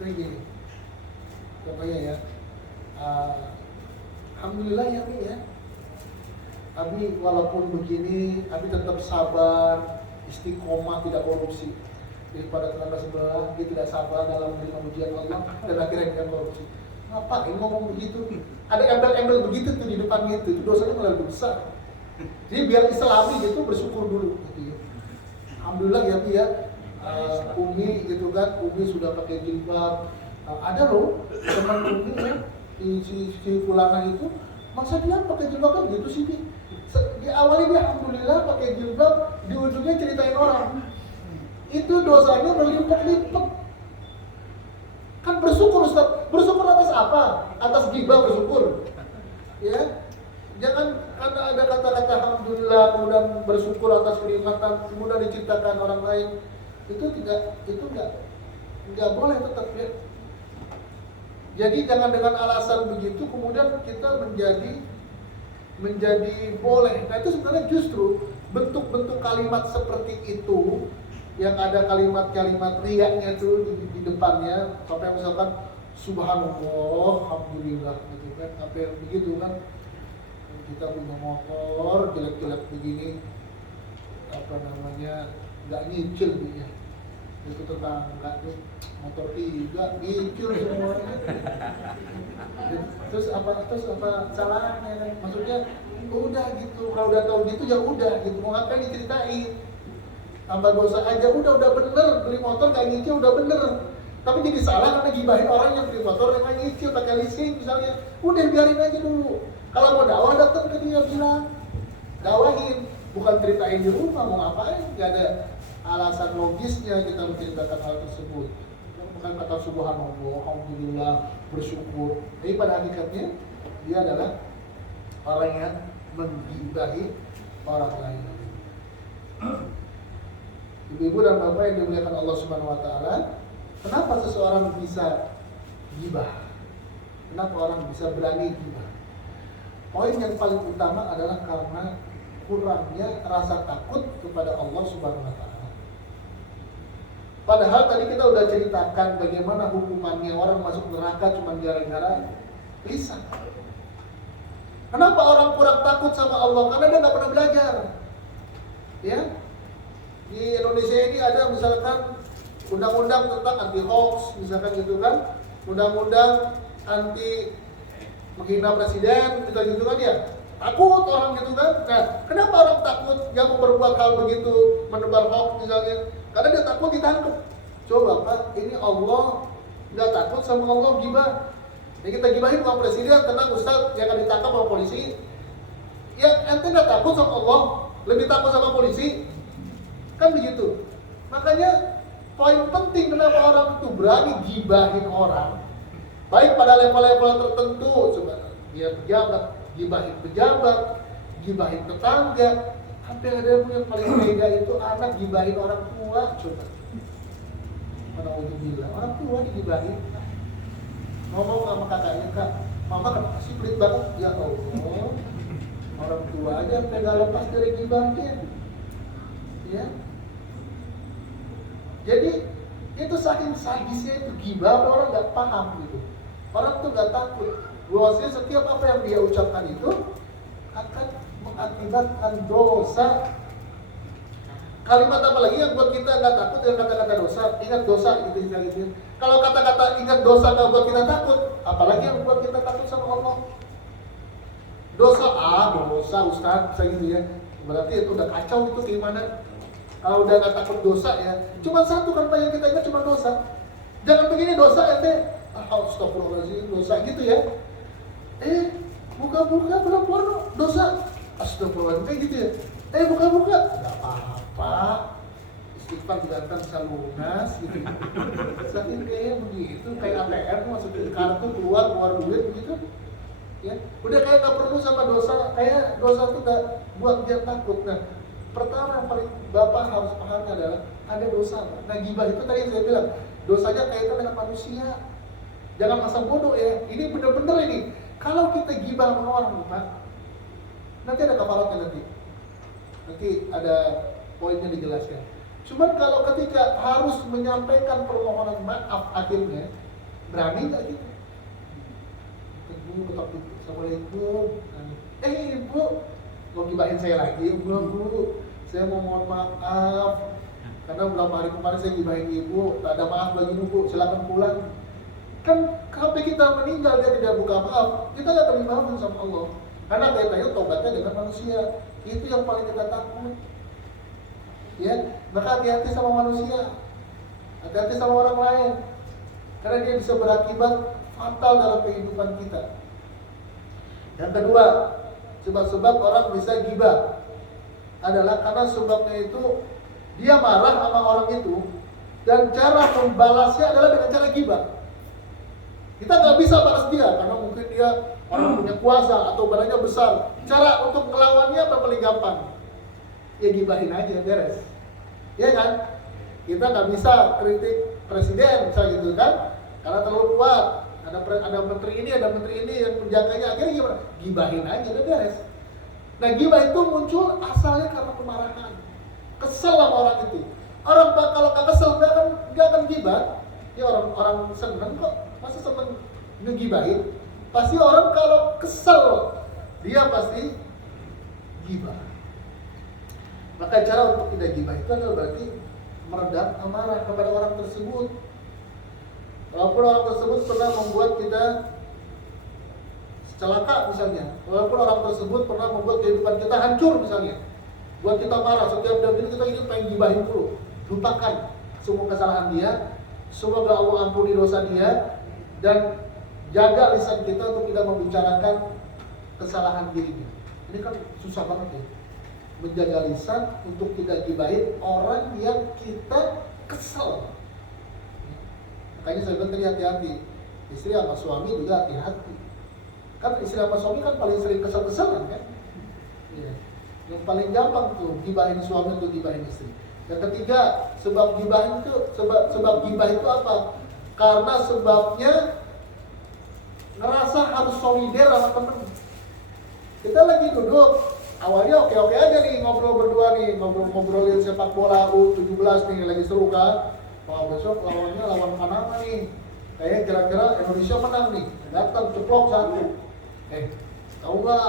Kayak gini. Contohnya ya, alhamdulillah ya Abi ya. Abi walaupun begini, Abi tetap sabar, istiqomah, tidak korupsi. Daripada tetangga sebelah, dia tidak sabar dalam menerima ujian Allah dan akhirnya dia korupsi. Ngapain ngomong begitu? Ada embel-embel begitu tuh di depannya itu dosanya malah lebih besar. Jadi biar Islami gitu bersyukur dulu gitu ya. Alhamdulillah ya Bi ya, Umi gitu kan, Umi sudah pakai jilbab. Ada loh teman Umi ya, si Fulana itu, masa dia pakai jilbab kan gitu sih Bi. Di awalnya dia alhamdulillah pakai jilbab, di ujungnya ceritain orang. Itu dosanya berlipat-lipat. Kan bersyukur Ustaz. Bersyukur atas apa? Atas gibah bersyukur. Ya. Jangan karena ada kata-kata alhamdulillah kemudian bersyukur atas kenikmatan kemudian diciptakan orang lain. Itu enggak boleh tetap ya. Jadi jangan dengan alasan begitu kemudian kita menjadi boleh. Nah itu sebenarnya justru bentuk-bentuk kalimat seperti itu yang ada kalimat-kalimat riaknya tuh di depannya, sampai misalkan subhanallah, alhamdulillah gitu kan, sampai begitu kan. Kita punya motor jelek-jelek begini, apa namanya, nggak nyicil nih ya. Itu tetangga tuh motor 3 nyicil semuanya. Terus apa salahnya kan? Maksudnya udah gitu, kalau udah tahu gitu ya udah gitu, mau ngapain diceritain? Tambah dosa aja, udah bener, beli motor gak nyicil udah bener. Tapi jadi salah karena gibahin orang yang beli motor yang gak nyicil, pakai leasing misalnya. Udah biarin aja dulu. Kalau mau dakwah datang ke dia bilang, dakwahin, bukan ceritain di rumah mau ngapain. Gak ada alasan logisnya kita menceritakan hal tersebut. Bukan kata subhanallah, alhamdulillah, bersyukur. Tapi pada hakikatnya dia adalah orang yang menggibahi orang lain. Ibu-ibu dan bapak yang dimuliakan Allah Subhanahu wa taala, kenapa seseorang bisa gibah? Kenapa orang bisa berani gibah? Poin yang paling utama adalah karena kurangnya rasa takut kepada Allah Subhanahu wa taala. Padahal tadi kita udah ceritakan bagaimana hukumannya orang masuk neraka cuma gara-gara lisan. Kenapa orang kurang takut sama Allah? Karena dia nggak pernah belajar. Ya, di Indonesia ini ada misalkan undang-undang tentang anti hoax, misalkan gitu kan, undang-undang anti menghina presiden, gitu kan ya. Takut orang gitu kan. Nah, kenapa orang takut yang mau berbuat hal begitu, menebar hoax misalnya? Karena dia takut ditangkap. Coba Pak, ini Allah nggak takut sama Allah gibah. Ya kita gibahin sama presiden, tenang Ustaz, yang akan ditangkap sama polisi. Ya ente nggak takut sama Allah, lebih takut sama polisi. Kan begitu. Makanya poin penting kenapa orang itu berani gibahin orang, baik pada level-level tertentu, coba dia pejabat, gibahin pejabat, gibahin tetangga, sampai ada yang paling beda itu anak gibahin orang tua, coba. Orang tua digibahin, ngomong sama kakaknya, Kak, mama kenapa sih pelit banget? Ya Allah, orang tua aja sampai gak lepas dari gibahnya. Ya. Jadi itu saking sadisnya itu gibah, orang nggak paham gitu. Orang tuh nggak takut. Bahwasanya setiap apa yang dia ucapkan itu akan mengakibatkan dosa. Kalimat apa lagi yang buat kita nggak takut dengan kata-kata dosa? Ingat dosa gitu. Kalau kata-kata ingat dosa nggak buat kita takut, apalagi yang buat kita takut sama Allah? Dosa dosa Ustaz, saya gitu ya. Berarti itu udah kacau itu gimana? Kalau udah nggak takut dosa ya, cuma satu kan yang kita ingat cuma dosa. Jangan begini dosa ya teh, astagfirullahaladzim dosa gitu ya. Buka-buka belum dosa, astagfirullahaladzim kayak gitu ya. Buka-buka, nggak apa-apa. Istighfar juga bisa lunas gitu. Saking kayak begitu, kayak ATM masukin kartu keluar duit begitu. Ya, udah kayak nggak perlu sama dosa, kayak dosa tuh nggak buat dia takut. Nah, pertama yang paling Bapak harus paham adalah ada dosa. Nah, gibah itu tadi saya bilang, dosanya kaitan dengan manusia. Jangan masa bodoh ya. Ini benar-benar ini. Kalau kita gibah sama orang, Pak, nanti ada kafaratnya nanti. Nanti ada poinnya dijelaskan. Cuman kalau ketika harus menyampaikan permohonan maaf akhirnya, berani nggak gitu? Ketok pintu, assalamualaikum. Ibu, mau gibahin saya lagi? Bu, saya mau mohon maaf karena beberapa hari kemarin saya gibahin ibu, tak ada maaf lagi Bu, silakan pulang. Kan sampai kita meninggal dia tidak buka maaf, kita nggak terima maaf sama Allah. Karena kaitannya tobatnya dengan manusia, itu yang paling kita takut. Ya, maka hati-hati sama manusia, hati-hati sama orang lain, karena dia bisa berakibat fatal dalam kehidupan kita. Yang kedua, sebab-sebab orang bisa gibah adalah karena sebabnya itu dia marah sama orang itu dan cara membalasnya adalah dengan cara gibah. Kita nggak bisa balas dia karena mungkin dia orang punya kuasa atau badannya besar. Cara untuk melawannya apa paling gampang? Ya gibahin aja, beres. Ya kan? Kita nggak bisa kritik presiden misalnya gitu kan, karena terlalu kuat. Ada menteri ini yang menjaganya, akhirnya gimana? Gibahin aja, udah beres. Nah, gibah itu muncul asalnya karena kemarahan, kesel sama orang itu. Orang kalau nggak kesel nggak akan gibah. Ya orang seneng kok, masa seneng ngegibahin? Pasti orang kalau kesel dia pasti gibah. Maka cara untuk tidak gibah itu adalah berarti meredam amarah kepada orang tersebut. Walaupun orang tersebut pernah membuat kita celaka misalnya, walaupun orang tersebut pernah membuat kehidupan kita hancur misalnya, buat kita marah, setiap dari kita ingin pengen gibahin dulu, lupakan semua kesalahan dia, semoga Allah ampuni dosa dia, dan jaga lisan kita untuk tidak membicarakan kesalahan dirinya. Ini kan susah banget ya, menjaga lisan untuk tidak gibahin orang yang kita kesel. Makanya saya bilang tadi hati-hati, istri sama suami juga hati-hati. Kan istri sama suami kan paling sering kesel-keselan kan? Ya. Yang paling gampang tuh gibahin suami tuh gibahin istri. Yang ketiga, sebab gibah itu apa? Karena sebabnya ngerasa harus solider sama temen. Kita lagi duduk, awalnya oke-oke aja nih ngobrol berdua nih, ngobrolin sepak bola U17 nih lagi seru kan. wah besok lawannya lawan Panama nih, kayak kira-kira Indonesia menang nih, datang ceplok satu. Tahu nggak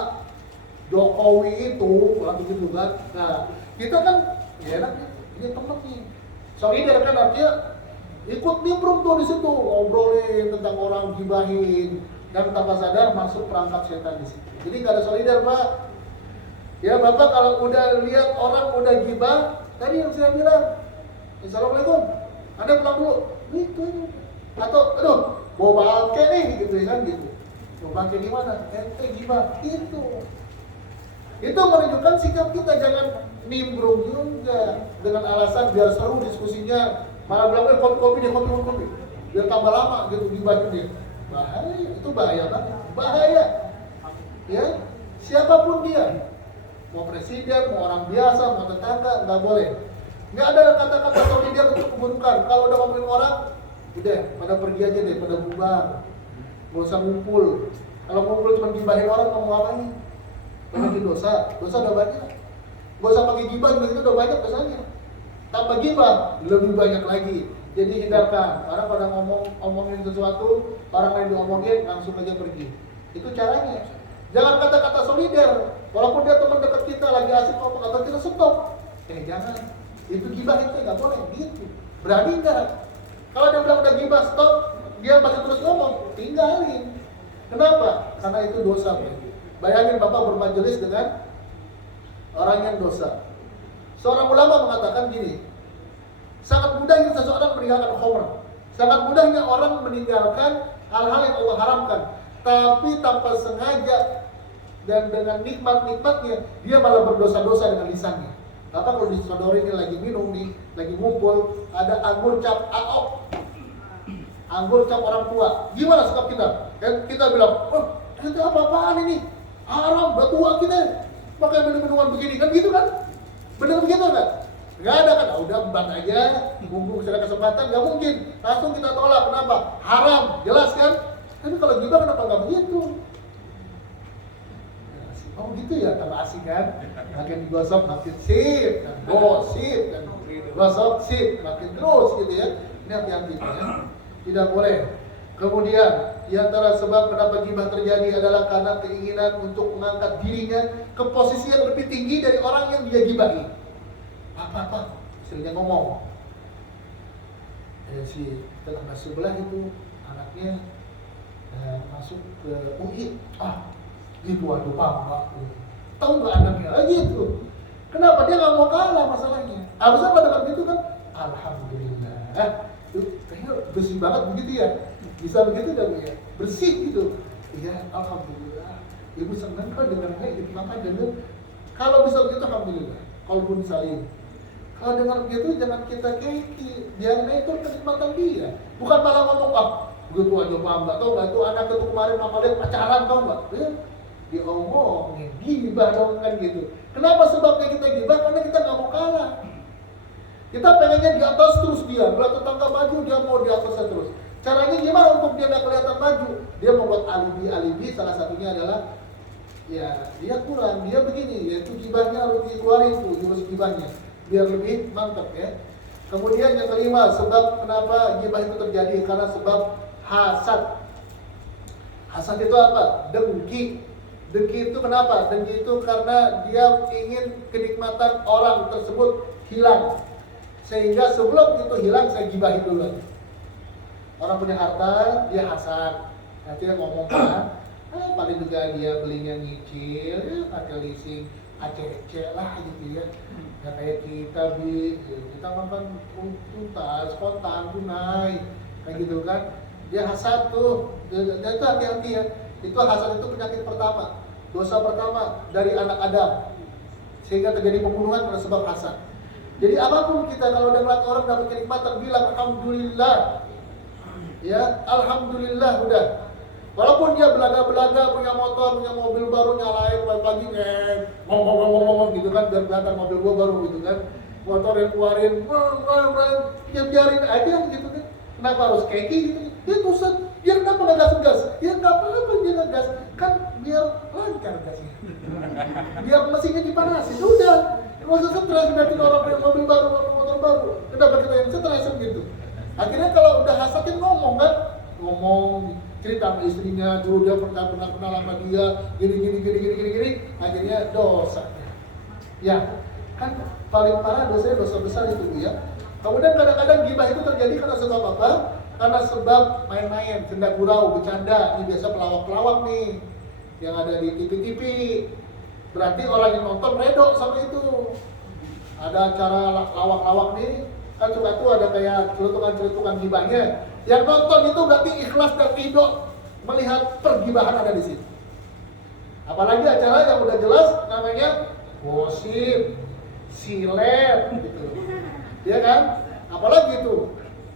Jokowi itu orang begitu kan? Nah kita kan ya enak nih, ini temen nih, solidar kan artinya ikut nimbrung tuh di situ, ngobrolin tentang orang, gibahin, dan tanpa sadar masuk perangkap setan di situ. Jadi nggak ada solidar Pak. Ya Bapak kalau udah lihat orang udah gibah, tadi yang saya bilang, Assalamualaikum, Anda pulang dulu, gitu aja. Atau, aduh, bawa bangke nih, gitu kan gitu. Bawa bangke di mana? Gibah, gitu. Itu menunjukkan sikap kita, jangan nimbrung juga dengan alasan biar seru diskusinya. Malah bilang, kopi deh, kopi. Biar tambah lama gitu gibahin dia. Bahaya, itu bahaya banget. Bahaya. Ya, siapapun dia. Mau presiden, mau orang biasa, mau tetangga, nggak boleh. Nggak ada kata-kata solidar untuk keburukan. Kalau udah ngomongin orang, udah, pada pergi aja deh, pada bubar. Nggak usah ngumpul. Kalau ngumpul cuma gibahin orang, mau ngapain? Bikin dosa udah banyak. Nggak usah pakai gibah, itu udah banyak dosanya. Tanpa gibah, lebih banyak lagi. Jadi hindarkan. Orang pada ngomongin sesuatu, orang lain diomongin, langsung aja pergi. Itu caranya. Jangan kata-kata solidar. Walaupun dia teman dekat kita lagi asik ngomong, atau kita stop. Jangan. Itu gibah itu nggak boleh gitu. Berani nggak? Kalau dia bilang udah gibah stop, dia masih terus ngomong, tinggalin. Kenapa? Karena itu dosa. Bayangin Bapak bermajelis dengan orang yang dosa. Seorang ulama mengatakan gini, sangat mudahnya seseorang meninggalkan khamr. Sangat mudahnya orang meninggalkan hal-hal yang Allah haramkan. Tapi tanpa sengaja dan dengan nikmat-nikmatnya, dia malah berdosa-dosa dengan lisannya. Bapak kalau disodorin ini lagi minum nih, lagi ngumpul, ada anggur cap AOK, anggur cap orang tua. Gimana sikap kita? Kita bilang, itu apa-apaan ini? Haram, udah tua kita. Makanya minum-minuman begini, kan gitu kan? Bener begitu kan? Nggak ada kan? Udah embat aja, mumpung sudah kesempatan, nggak mungkin. Langsung kita tolak, kenapa? Haram, jelas kan? Tapi kalau gibah kenapa nggak begitu? Oh gitu ya, tambah asik kan? Makin digosok makin sip, dan gosip, dan gosok sip, makin terus gitu ya. Ini hati-hati ya, tidak boleh. Kemudian, di antara sebab kenapa gibah terjadi adalah karena keinginan untuk mengangkat dirinya ke posisi yang lebih tinggi dari orang yang dia gibahi. Apa? Istrinya ngomong, si tetangga sebelah itu anaknya masuk ke UI, gitu aduh bangga. Tahu nggak anaknya gitu. Kenapa dia nggak mau kalah masalahnya? Harusnya pada waktu itu kan, alhamdulillah. Kayaknya bersih banget begitu ya. Bisa begitu kan ya? Bersih gitu. Iya, alhamdulillah. Ibu senang kan dengarnya, ibu makan dengar. Kalau bisa begitu alhamdulillah. Kalaupun saling. Kalau dengar begitu jangan kita keki. Biarnya itu kenikmatan dia. Bukan malah ngomong begitu aja bangga, tau nggak? Itu anak itu kemarin mama lihat pacaran, tau nggak? Diomongin, gibah dong kan gitu. Kenapa sebabnya kita gibah? Karena kita nggak mau kalah. Kita pengennya di atas terus dia. Kalau tetangga maju, dia mau di atasnya terus. Caranya gimana untuk dia nggak kelihatan maju? Dia membuat alibi. Salah satunya adalah ya dia kurang, dia begini, yaitu gibahnya harus dikeluarin tuh, jurus gibahnya biar lebih mantap ya. Kemudian yang kelima, sebab kenapa gibah itu terjadi karena sebab hasad. Hasad itu apa? Dengki. Dengki itu kenapa? Dengki itu karena dia ingin kenikmatan orang tersebut hilang. Sehingga sebelum itu hilang, saya gibahin dulu. Orang punya harta, dia hasad. Nanti dia ngomong kan, paling juga dia belinya nyicil, pakai leasing, aceh lah gitu ya. Ya kayak kita kita makan tuntas, spontan, tunai, kayak gitu kan. Dia hasad tuh, dan itu hati-hati ya. Itu hasad itu penyakit pertama, dosa pertama dari anak Adam, sehingga terjadi pembunuhan karena sebab hasad. Jadi apapun kita kalau udah melihat orang dapat kenikmatan, bilang alhamdulillah, ya alhamdulillah udah. Walaupun dia belaga-belaga punya motor, punya mobil baru, nyalain pagi ngomong gitu kan, biar kelihatan mobil gua baru gitu kan. Motor yang keluarin, ya biarin aja gitu kan. Kenapa harus keki gitu? Dia bosan, dia kenapa nggak gas-gas? Ya nggak apa-apa dia nggak gas, kan biar lancar gasnya. Biar mesinnya dipanasin, udah. Nggak usah stres, nanti orang punya mobil baru, motor baru. Kenapa kita yang stres gitu? Akhirnya kalau udah hasakin ngomong kan, ngomong cerita sama istrinya, dulu dia pernah kenal sama dia, gini, akhirnya dosa. Ya, kan paling parah dosanya dosa besar itu ya. Kemudian kadang-kadang gibah itu terjadi karena sebab apa? Karena sebab main-main, canda gurau, bercanda. Ini biasa pelawak-pelawak nih yang ada di TV-TV. Berarti orang yang nonton redok sama itu. Ada acara lawak-lawak nih, kan suka tuh ada kayak celutukan-celutukan gibahnya. Yang nonton itu berarti ikhlas dan ridho melihat pergibahan ada di situ. Apalagi acara yang udah jelas namanya gosip, silet gitu. Ya kan? Apalagi itu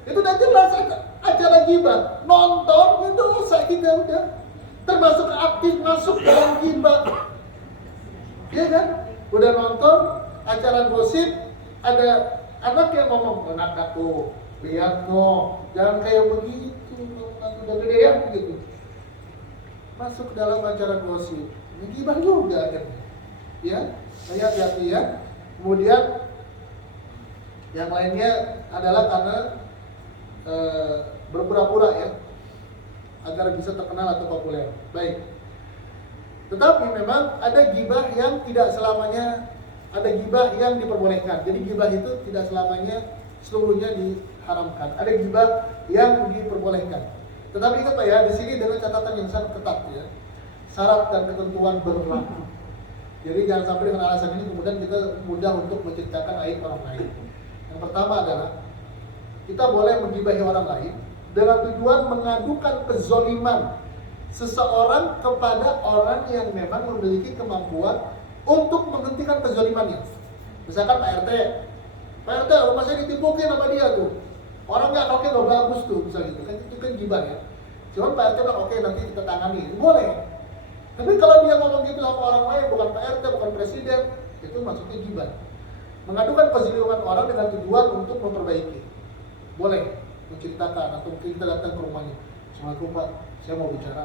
udah jelas acara gibah. Nonton itu saya udah termasuk aktif masuk dalam gibah. Ya kan? Udah nonton acara gosip, ada anak yang ngomong, anak aku lihat no, jangan kayak begitu, nanti udah gede ya begitu. Masuk dalam acara gosip, gibah juga kan? Ya, saya hati-hati ya. Kemudian yang lainnya adalah karena berpura-pura ya, agar bisa terkenal atau populer. Baik. Tetapi memang ada gibah yang tidak selamanya, ada gibah yang diperbolehkan. Jadi gibah itu tidak selamanya seluruhnya diharamkan. Ada gibah yang diperbolehkan. Tetapi ingat Pak ya, di sini dengan catatan yang sangat ketat ya. Syarat dan ketentuan berlaku. Jadi jangan sampai dengan alasan ini kemudian kita mudah untuk menceritakan aib orang lain. Yang pertama adalah kita boleh menggibahi orang lain dengan tujuan mengadukan kezoliman seseorang kepada orang yang memang memiliki kemampuan untuk menghentikan kezolimannya. Misalkan Pak RT rumah saya ditimpukin sama dia tuh. Orangnya akalnya gak bagus tuh, misalnya gitu kan, itu kan gibah ya. Cuman Pak RT bilang oke nanti kita tangani, boleh. Tapi kalau dia ngomong gitu sama orang lain, bukan Pak RT, bukan presiden, itu maksudnya gibah. Mengadukan kezaliman orang dengan tujuan untuk memperbaiki. Boleh menceritakan atau mungkin kita datang ke rumahnya. Assalamualaikum Pak, saya mau bicara.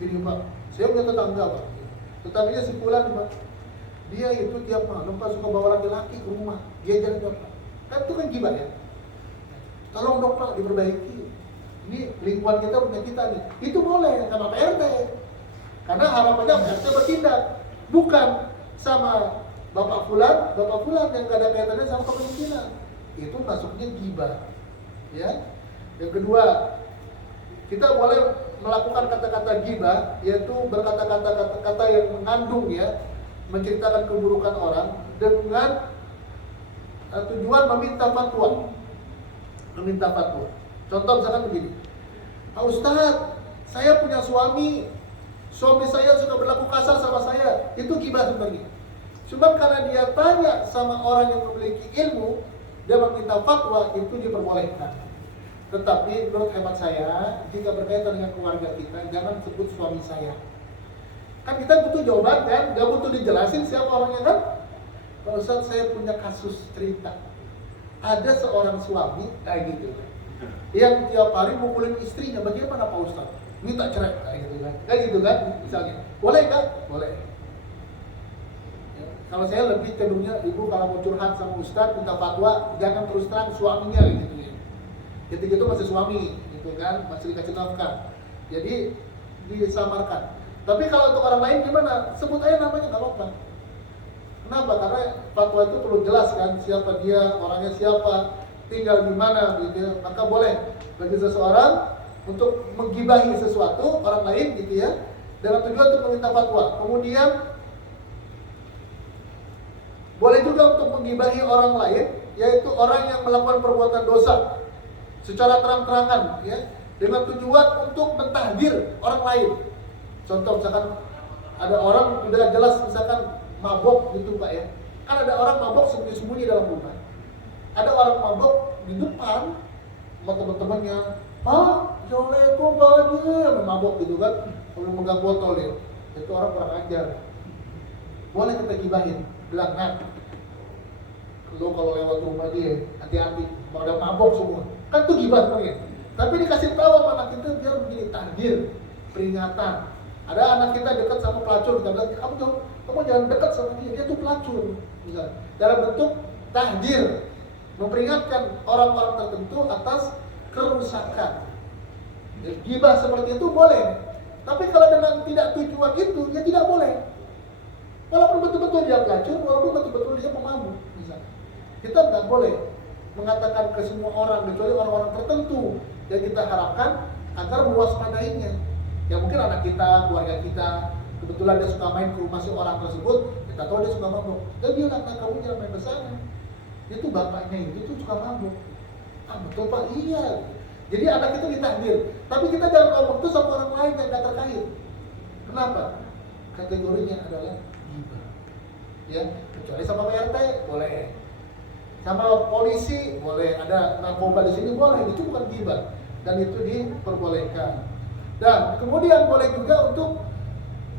Ini Pak, saya punya tetangga Pak. Tetangganya si Fulan Pak. Dia itu tiap malam Pak suka bawa laki-laki ke rumah. Dia jalan Pak. Kan itu kan gibah ya. Tolong dong Pak diperbaiki. Ini lingkungan kita punya kita nih. Itu boleh sama Pak RT. Karena harapannya Pak RT bertindak. Bukan sama Bapak Fulan yang gak ada kaitannya sama kepemimpinan. Itu masuknya gibah. Ya. Yang kedua, kita boleh melakukan kata-kata gibah, yaitu berkata-kata yang mengandung ya, menceritakan keburukan orang dengan tujuan meminta fatwa. Contoh misalkan begini, Pak Ustadz, saya punya suami saya suka berlaku kasar sama saya, itu gibah sebenarnya. Cuma karena dia tanya sama orang yang memiliki ilmu, dia meminta fatwa, itu diperbolehkan. Tetapi menurut hemat saya, jika berkaitan dengan keluarga kita, jangan sebut suami saya. Kan kita butuh jawaban kan, gak butuh dijelasin siapa orangnya kan. Pak Ustadz, saya punya kasus cerita. Ada seorang suami kayak gitu, yang tiap hari mukulin istrinya. Bagaimana Pak Ustadz? Minta cerai kayak gitu kan, misalnya. Boleh kan? Boleh. Ya, kalau saya lebih cenderungnya, ibu kalau mau curhat sama Ustadz minta fatwa, jangan terus terang suaminya gitu ya. Gitu masih suami, gitu kan, masih dikasih nafkah. Jadi disamarkan. Tapi kalau untuk orang lain gimana? Sebut aja namanya, nggak apa-apa. Kenapa? Karena fatwa itu perlu jelas kan, siapa dia, orangnya siapa, tinggal di mana, gitu. Maka boleh bagi seseorang untuk menggibahi sesuatu orang lain, gitu ya, dengan tujuan untuk meminta fatwa. Kemudian boleh juga untuk menggibahi orang lain, yaitu orang yang melakukan perbuatan dosa secara terang-terangan, ya, dengan tujuan untuk mentahdir orang lain. Contoh misalkan ada orang udah jelas misalkan mabok gitu Pak ya. Kan ada orang mabok sembunyi-sembunyi dalam rumah. Ada orang mabok di depan sama teman-temannya. Pak, Assalamualaikum Pak Haji, mabok gitu kan, belum megang botol dia. Itu orang kurang ajar. Boleh kita gibahin, bilang nah, lo kalau lewat rumah dia hati-hati, mau ada mabok semua. Kan itu gibah sebenarnya. Tapi dikasih tahu sama anak kita biar begini, tahdir, peringatan. Ada anak kita dekat sama pelacur, kita bilang kamu jangan dekat sama dia tuh pelacur. Misalnya dalam bentuk tahdir, memperingatkan orang-orang tertentu atas kerusakan. Ya, ghibah seperti itu boleh, tapi kalau dengan tidak tujuan itu, ya tidak boleh. Walaupun betul-betul dia pelacur, walaupun betul-betul dia pemabuk, misalnya. Kita nggak boleh mengatakan ke semua orang, kecuali orang-orang tertentu yang kita harapkan agar mewaspadainya. Ya mungkin anak kita, keluarga kita, kebetulan dia suka main ke rumah si orang tersebut, kita tahu dia suka mabuk. Dan dia bilang, kamu jangan main ke sana. Itu bapaknya itu tuh suka mabuk. Ah betul Pak, iya. Jadi anak itu ditakdir. Tapi kita jangan ngomong itu sama orang lain yang nggak terkait. Kenapa? Kategorinya adalah ghibah. Ya, kecuali sama PRT boleh. Sama polisi boleh, ada narkoba di sini boleh, itu bukan ghibah dan itu diperbolehkan. Dan kemudian boleh juga untuk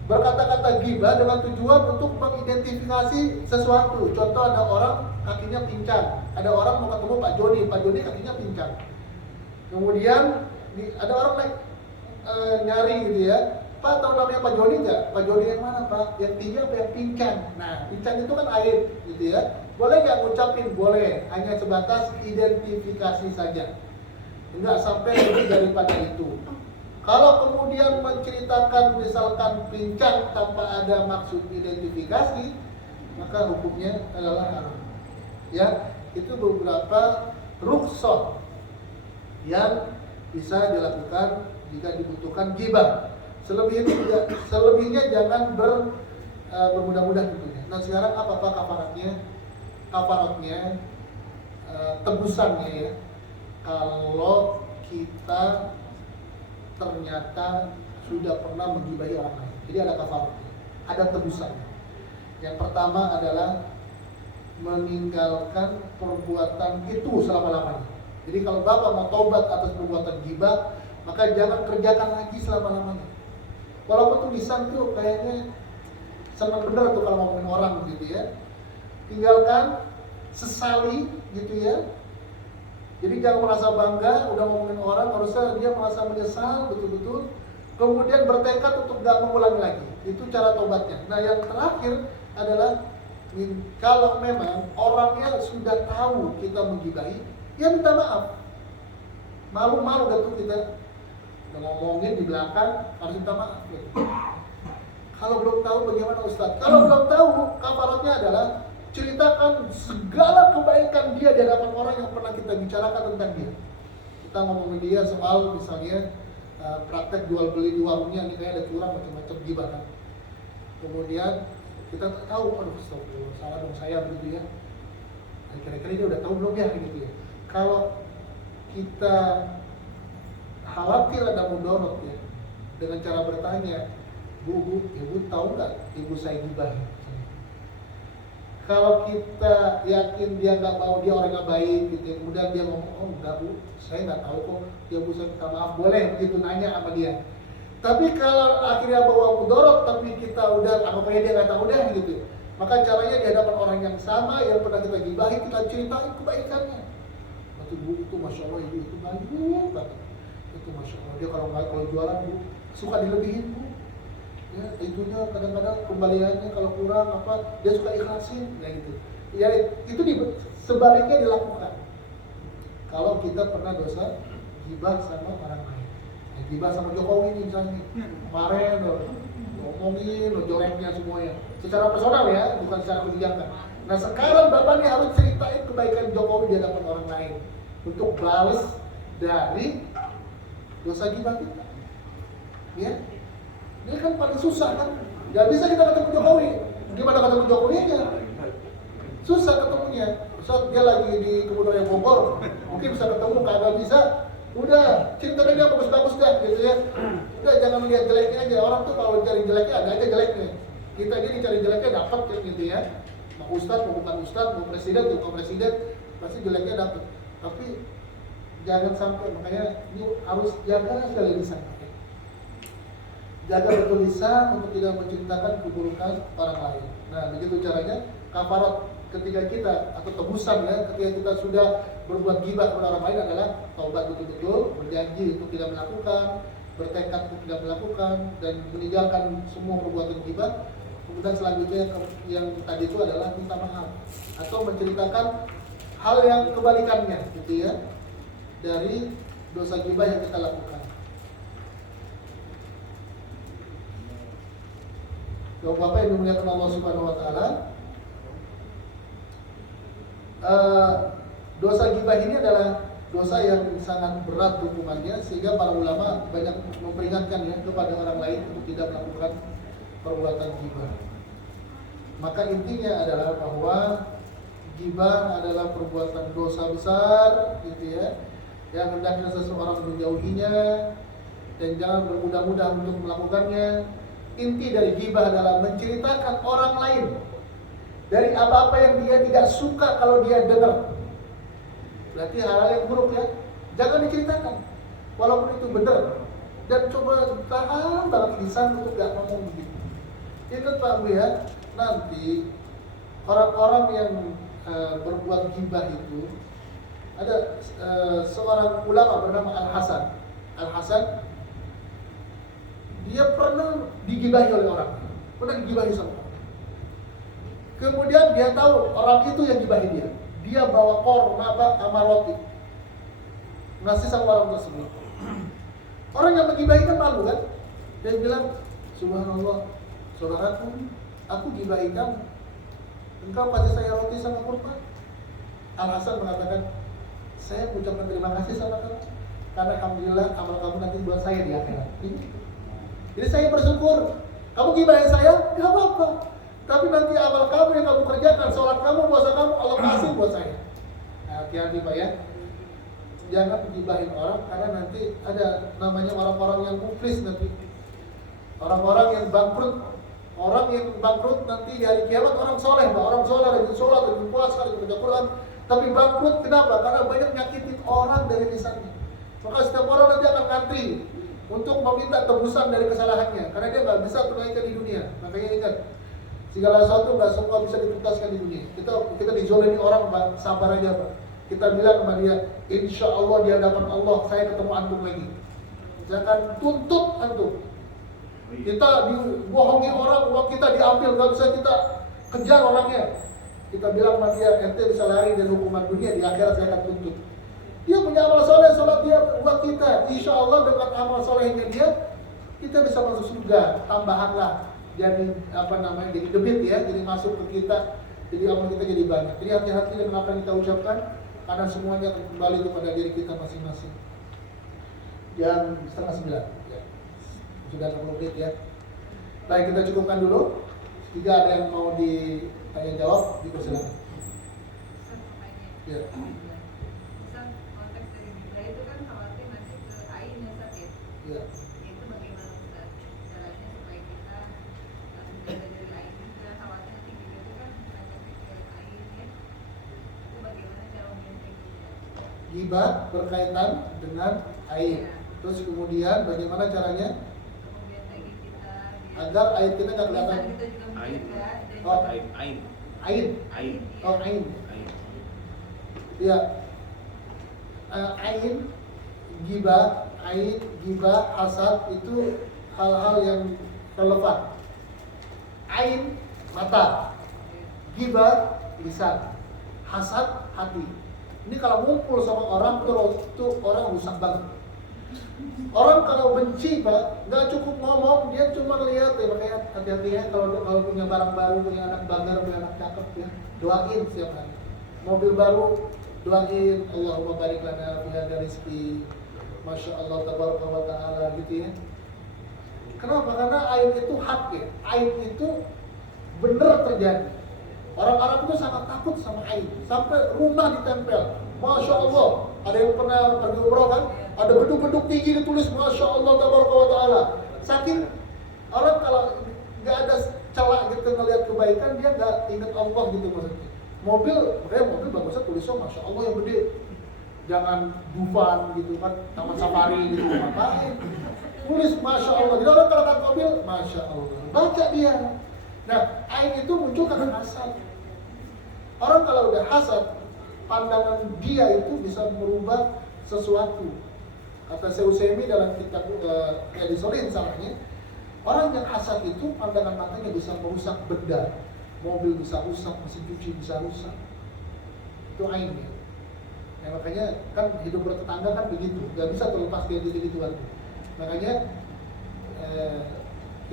berkata-kata ghibah dengan tujuan untuk mengidentifikasi sesuatu. Contoh ada orang kakinya pincang, ada orang mau ketemu Pak Joni kakinya pincang. Kemudian ada orang nyari gitu ya, Pak tahu namanya Pak Joni nggak? Pak Joni yang mana Pak? Yang tinggi apa yang pincang? Nah pincang itu kan air gitu ya. Boleh nggak ngucapin? Boleh, hanya sebatas identifikasi saja, nggak sampai lebih daripada itu. Kalau kemudian menceritakan misalkan pincang tanpa ada maksud identifikasi, maka hukumnya adalah haram. Ya, itu beberapa rukhsah yang bisa dilakukan jika dibutuhkan ghibah. Selebihnya jangan bermudah-mudah tentunya. Nah sekarang apakah kafaratnya? Kafaratnya tebusannya ya. Kalau kita ternyata sudah pernah menggibahi orang lain, jadi ada kafaratnya, ada tebusannya. Yang pertama adalah meninggalkan perbuatan itu selama-lamanya. Jadi kalau Bapak mau taubat atas perbuatan ghibah, maka jangan kerjakan lagi selama-lamanya. Walaupun tulisan tuh kayaknya senang bener tuh kalau ngomongin orang gitu ya. Tinggalkan, sesali gitu ya. Jadi jangan merasa bangga udah ngomongin orang, harusnya dia merasa menyesal betul-betul. Kemudian bertekad untuk gak mengulangi lagi. Itu cara taubatnya. Nah yang terakhir adalah kalau memang orangnya sudah tahu kita menggibahi, ya minta maaf. Malu-malu dah tuh kita udah ngomongin di belakang, harus minta maaf gitu. Kalau belum tahu bagaimana Ustaz? Kalau belum tahu, kafaratnya adalah ceritakan segala kebaikan dia di hadapan orang yang pernah kita bicarakan tentang dia. Kita ngomongin dia soal misalnya praktek jual beli di warungnya, ini kayak ada curang macam-macam ghibah kan. Kemudian kita tahu, aduh astagfirullah, salah dong saya begitu ya. Kira-kira dia udah tahu belum ya gitu ya. Kalau kita khawatir ada mudorot ya, dengan cara bertanya, Bu, ibu tahu nggak ibu saya ghibah? Kalau kita yakin dia nggak tahu, dia orangnya baik gitu ya, kemudian dia ngomong, oh enggak Bu, saya nggak tahu kok, ya Bu saya minta maaf, boleh begitu nanya sama dia. Tapi kalau akhirnya bawa mudorot, tapi kita udah anggap aja dia nggak tahu deh gitu, maka caranya di hadapan orang yang sama yang pernah kita gibahi, kita ceritain kebaikannya. Nanti Bu itu masya Allah ibu itu baik banget, itu masya Allah dia kalau jualan Bu suka dilebihin Bu. Ya, itunya kadang-kadang kembaliannya kalau kurang apa dia suka ikhlasin kayak gitu. Ya itu sebaliknya dilakukan. Kalau kita pernah dosa ghibah sama orang lain. Ya, ghibah sama Jokowi nih misalnya. Kemarin ngomongin jeleknya semuanya. Secara personal ya, bukan secara kebijakan. Nah, sekarang Bapak nih harus ceritain kebaikan Jokowi di hadapan orang lain untuk balas dari dosa ghibah kita. Ya. Ini kan paling susah kan, gak bisa kita ketemu Jokowi. Gimana ketemu Jokowi aja? Susah ketemunya. Saat dia lagi di Kebun Raya Bogor, mungkin bisa ketemu, kagak bisa. Udah, ceritakan dia bagus-bagus dah gitu ya. Udah jangan lihat jeleknya aja. Orang tuh kalau cari jeleknya ada aja jeleknya. Kita jadi cari jeleknya dapat gitu ya. Mau ustadz, mau bukan ustadz, mau presiden, mau presiden, pasti jeleknya dapat. Tapi jangan sampai, makanya yuk harus jaga sekali lisan. Jaga betul lisan untuk tidak menceritakan keburukan orang lain. Nah, begitu caranya. Kafarat ketika kita atau tebusan ya, ketika kita sudah berbuat ghibah kepada orang lain adalah taubat betul-betul, berjanji untuk tidak melakukan, bertekad untuk tidak melakukan, dan meninggalkan semua perbuatan ghibah. Kemudian selanjutnya yang tadi itu adalah minta maaf atau menceritakan hal yang kebalikannya gitu ya dari dosa ghibah yang kita lakukan. Bapak yang dimuliakan Allah Subhanahu wa taala, dosa ghibah ini adalah dosa yang sangat berat hukumannya, sehingga para ulama banyak memperingatkan ya kepada orang lain untuk tidak melakukan perbuatan ghibah. Maka intinya adalah bahwa ghibah adalah perbuatan dosa besar gitu ya, yang hendaknya seseorang menjauhinya dan jangan bermudah-mudah untuk melakukannya. Inti dari ghibah adalah menceritakan orang lain dari apa-apa yang dia tidak suka kalau dia dengar. Berarti hal-hal yang buruk ya, jangan diceritakan walaupun itu benar. Dan coba tahan dalam lisan untuk gak ngomong begitu. Ingat Pak Bu ya, nanti orang-orang yang berbuat ghibah itu, ada seorang ulama bernama Al-Hasan. Al-Hasan dia pernah digibahi oleh orang, pernah digibahi sama orang. Kemudian dia tahu orang itu yang gibahi dia. Dia bawa sama roti, ngasih sama orang tersebut. Orang yang menggibahi kan malu kan? Dia bilang, subhanallah, saudaraku, aku gibahi kamu. Engkau kasih saya roti sama kurma. Al-Hasan mengatakan, saya mengucapkan terima kasih sama kamu, karena alhamdulillah amal kamu nanti buat saya di akhirat. Jadi saya bersyukur. Kamu gibahin saya, gak apa-apa. Tapi nanti amal kamu yang kamu kerjakan, sholat kamu, puasa kamu, Allah kasih buat saya. Nah, hati-hati Pak ya. Jangan gibahin orang, karena nanti ada namanya orang-orang yang muflis nanti. Orang-orang yang bangkrut. Orang yang bangkrut nanti di hari kiamat orang soleh Pak. Orang soleh, rajin sholat, rajin puasa, rajin baca Quran. Tapi bangkrut kenapa? Karena banyak nyakitin orang dari lisannya. Maka setiap orang nanti akan ngantri untuk meminta tebusan dari kesalahannya, karena dia nggak bisa tunaikan di dunia. Makanya ingat, segala sesuatu nggak semua bisa dituntaskan di dunia. Kita dizolimi orang Pak, sabar aja Pak. Kita bilang sama dia, insya Allah di hadapan Allah saya ketemu antum lagi. Jangan tuntut antum. Kita dibohongi orang, uang kita diambil, nggak bisa kita kejar orangnya. Kita bilang sama dia, ente bisa lari dari hukuman dunia, di akhirat saya akan tuntut. Dia punya amal soleh, sholat dia buat kita. Insya Allah dengan amal solehnya dia, kita bisa masuk surga. Tambahanlah, jadi jadi debit ya, jadi masuk ke kita, jadi amal kita jadi banyak. Jadi hati-hati dengan apa yang kita ucapkan, karena semuanya akan kembali kepada diri kita masing-masing. Jam 8:30 ya. Sudah 60 menit ya. Baik, kita cukupkan dulu. Jika ada yang mau ditanya jawab, dipersilakan. Ya. Ya. Itu bagaimana Ustaz caranya supaya kita menjaga dari air juga, khawatir nanti juga itu kan ada ke air ya. Itu bagaimana cara menjaga? Ghibah berkaitan dengan air. Ya. Terus kemudian bagaimana caranya Kemudian lagi kita agar air kita nggak kelihatan? kita juga menjaga dari Oh, Ain. ain. Oh, ain. Ain. Ya. Ain, ghibah, ain, ghibah, hasad itu hal-hal yang relevan. Ain, mata. Ghibah, lisan. Hasad, hati. Ini kalau ngumpul sama orang itu orang rusak banget. Orang kalau benci Pak, nggak cukup ngomong, dia cuma lihat ya. Makanya hati-hati ya kalau punya barang baru, punya anak bangga, punya anak cakep ya, doain setiap hari. Mobil baru, doain Allahumma barik lana fi hadza rizqi. Masya Allah tabaraka wa ta'ala gitu ya. Kenapa? Karena aib itu hak ya. Aib itu benar terjadi. Orang Arab itu sangat takut sama aib. Sampai rumah ditempel. Masya Allah. Ada yang pernah pergi umrah kan? Ada beduk-beduk tinggi ditulis Masya Allah tabaraka wa ta'ala. Saking orang kalau nggak ada celah gitu ngelihat kebaikan, dia nggak ingat Allah gitu maksudnya. Makanya mobil bagusnya tulisnya Masya Allah yang gede. Jangan Dufan gitu kan, Taman Safari gitu, ngapain? Tulis Masya Allah. Jadi orang kalau lihat mobil, Masya Allah, baca dia. Nah, ain itu muncul karena hasad. Orang kalau udah hasad, pandangan dia itu bisa merubah sesuatu. Kata Syekh dalam kitab Edisolin salahnya, orang yang hasad itu pandangan matanya bisa merusak benda. Mobil bisa rusak, mesin cuci bisa rusak. itu ain ya. Ya makanya kan hidup bertetangga kan begitu, nggak bisa terlepas dari gitu-gituan. Makanya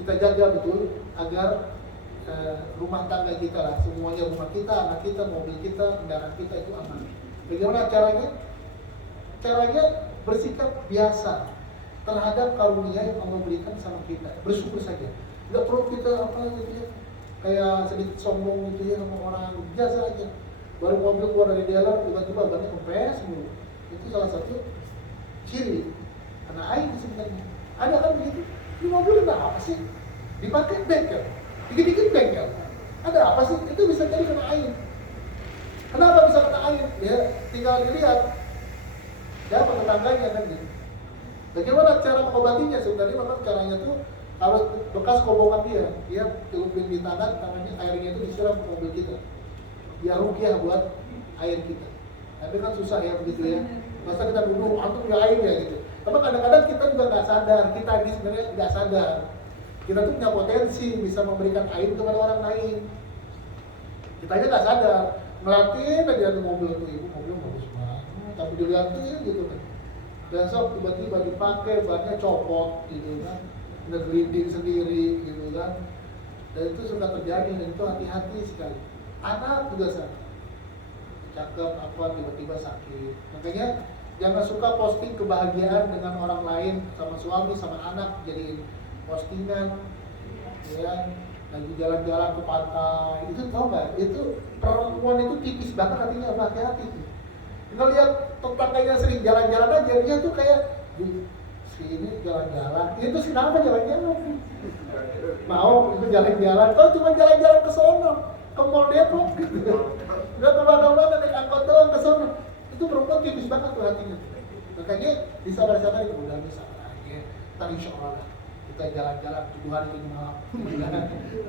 kita jaga betul agar rumah tangga kita lah, semuanya rumah kita, anak kita, mobil kita, kendaraan kita itu aman. Bagaimana caranya? Caranya bersikap biasa terhadap karunia yang Allah berikan sama kita, bersyukur saja. Nggak perlu kita apa gitu ya, kayak sedikit sombong gitu ya sama orang, biasa aja. Baru mobil keluar dari dealer, tiba-tiba bannya kempes mulu. Itu salah satu ciri karena air sebenarnya. Ada kan begitu? Ini mobil apa sih? Dipakai bengkel, dikit-dikit bengkel. Ada apa sih? Itu bisa jadi kena air. Kenapa bisa kena air? Ya tinggal dilihat siapa tetangganya kan gitu. Bagaimana cara mengobatinya? Sebenarnya memang caranya tuh harus bekas kobokan dia celupin di tangannya, airnya itu disiram ke mobil kita. Dia rugiah buat air kita. Tapi kan susah ya begitu ya. Masa kita dulu antum ya air ya gitu. Tapi kadang-kadang kita juga nggak sadar, kita ini sebenarnya nggak sadar. Kita tuh punya potensi bisa memberikan air kepada orang lain. Kita aja nggak sadar. Ngeliatin aja tuh mobil tuh, ibu mobil bagus banget. Tapi dilihatin gitu kan. Besok tiba-tiba dipakai, bannya copot gitu kan. Udah gelinding sendiri gitu kan. Dan itu suka terjadi dan itu hati-hati sekali. Anak juga sama, cakep apa tiba-tiba sakit. Makanya jangan suka posting kebahagiaan dengan orang lain, sama suami, sama anak, jadiin postingan, ya, lagi jalan-jalan ke pantai. Itu tau nggak? Itu perempuan itu tipis banget hatinya, hati-hati tuh. Kalau lihat tetangganya sering jalan-jalan aja, dia tuh kayak sini jalan-jalan, itu sih nama jalan-jalan. Mau itu jalan-jalan, kalau cuma jalan-jalan ke sono, ke Mall Depok gitu. Udah kemana-mana naik angkot doang ke sono. Itu perempuan tipis banget tuh hatinya. Makanya disabar-sabar, udah sabar aja. Ntar insya Allah kita jalan-jalan 7 hari 7 malam.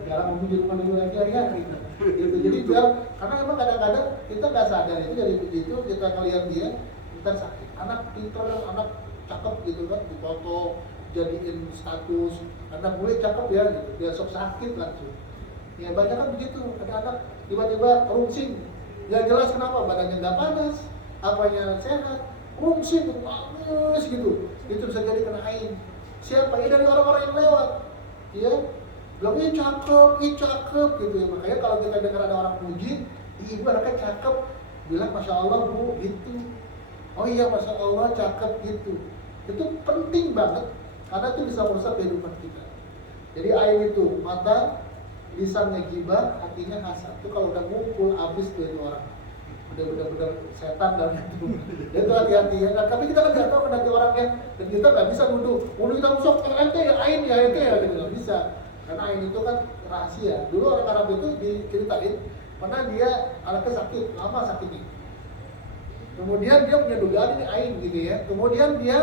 Jalan mobil di rumah dulu lagi hari-hari. Gitu. Jadi biar, karena emang kadang-kadang kita nggak sadar itu dari begitu kita ngeliat dia, kita sakit. Anak pintar, anak cakep gitu kan, dipoto, jadiin status. Anak gue cakep ya, gitu. Dia sok sakit langsung. Ya banyak kan begitu, ada anak tiba-tiba rungsing, nggak jelas kenapa, badannya nggak panas, apanya sehat, rungsing, panas gitu, itu bisa jadi kena ain. Siapa? Ya dari orang-orang yang lewat, ya, bilang ih cakep gitu ya. Makanya kalau kita dengar ada orang puji, ibu anaknya cakep, bilang masya Allah bu gitu, oh iya masya Allah cakep gitu. Itu penting banget karena itu bisa merusak kehidupan kita. Jadi ain itu mata, lisannya gibah, hatinya hasad. Itu kalau udah ngumpul habis tuh itu orang. Udah benar-benar setan dan itu. Itu hati-hati ya. Nah, tapi kita kan nggak tahu nanti orangnya dan kita nggak bisa nuduh. Nuduh kita musok ente ya ain ya ente ya gitu nggak bisa. Karena ain itu kan rahasia. Dulu orang Arab itu diceritain pernah dia anaknya sakit, lama sakitnya. Kemudian dia punya dugaan ini ain gitu ya. Kemudian dia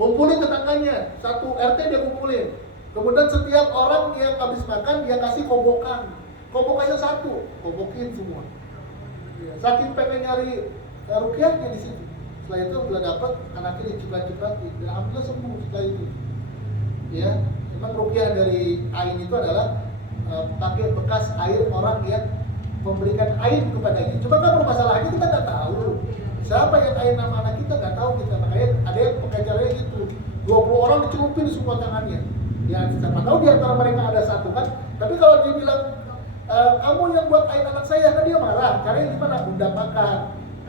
ngumpulin tetangganya, satu RT dia kumpulin. Kemudian setiap orang yang habis makan dia kasih kobokan. Kobokannya satu, kobokin semua. Ya, saking pengen nyari rukyahnya di situ. Setelah itu bila dapat anaknya diciprat-cipratin. Dan alhamdulillah sembuh setelah itu. Ya, memang rukyah dari ain itu adalah pakai bekas air orang yang memberikan air kepadanya. Cuma kan permasalahannya kita nggak tahu. Siapa yang air nama anak kita nggak tahu kita. Makanya ada yang pakai caranya itu. 20 orang dicelupin di semua tangannya. Ya, siapa tahu di antara mereka ada satu kan. Tapi kalau dia bilang kamu yang buat air anak saya, kan dia marah. Caranya gimana? Udah makan.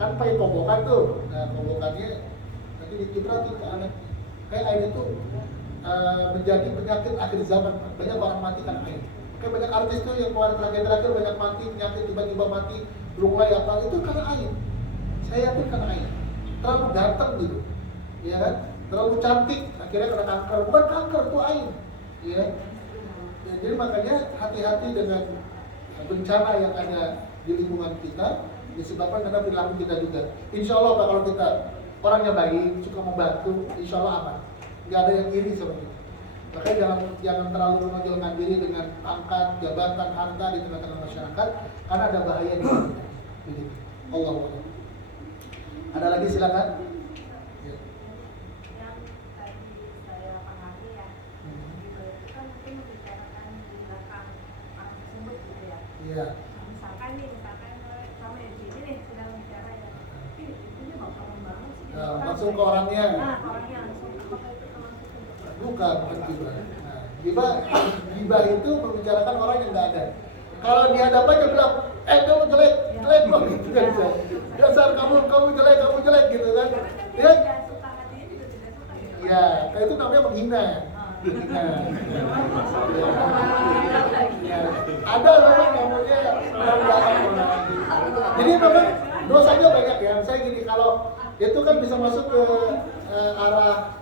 Kan pakai kobokan tuh. Nah, kobokannya nanti dicipratin ke anak. Kayak air itu menjadi penyakit akhir zaman. Banyak orang mati karena air. Kayak banyak artis tuh yang kemarin terakhir banyak mati, penyakit tiba-tiba mati, lunglai apa itu karena air. Saya yakin karena air. Terlalu ganteng gitu. Ya kan? Terlalu cantik, akhirnya kena kanker. Bukan kanker, itu air. Ya. Jadi makanya hati-hati dengan bencana yang ada di lingkungan kita disebabkan karena perilaku kita juga. Insya Allah Pak, kalau kita orangnya baik, suka membantu, insya Allah aman. Nggak ada yang iri sama kita. Makanya jangan terlalu menonjolkan diri dengan pangkat, jabatan, harta di tengah-tengah masyarakat, karena ada bahaya di kita. Begitu. Allah. Ada lagi silakan. Ya. Yang tadi saya pahami ya, itu kan mungkin membicarakan di belakang orang tersebut gitu ya. Iya. Nah, misalkan sama di sini nih sedang langsung ke orangnya. Orangnya langsung apakah itu termasuk Bukan gibah. Nah, gibah itu membicarakan orang yang nggak ada. Kalau di hadapannya bilang, kamu jelek kok gitu kan bisa. Dasar kamu jelek gitu kan. Ya, tidak suka hatinya juga tidak suka gitu. ya, kayak itu namanya menghina. Menghina. Ya, ada memang namanya merendahkan orang. Jadi memang dosanya banyak ya. Misalnya gini, kalau itu kan bisa masuk ke arah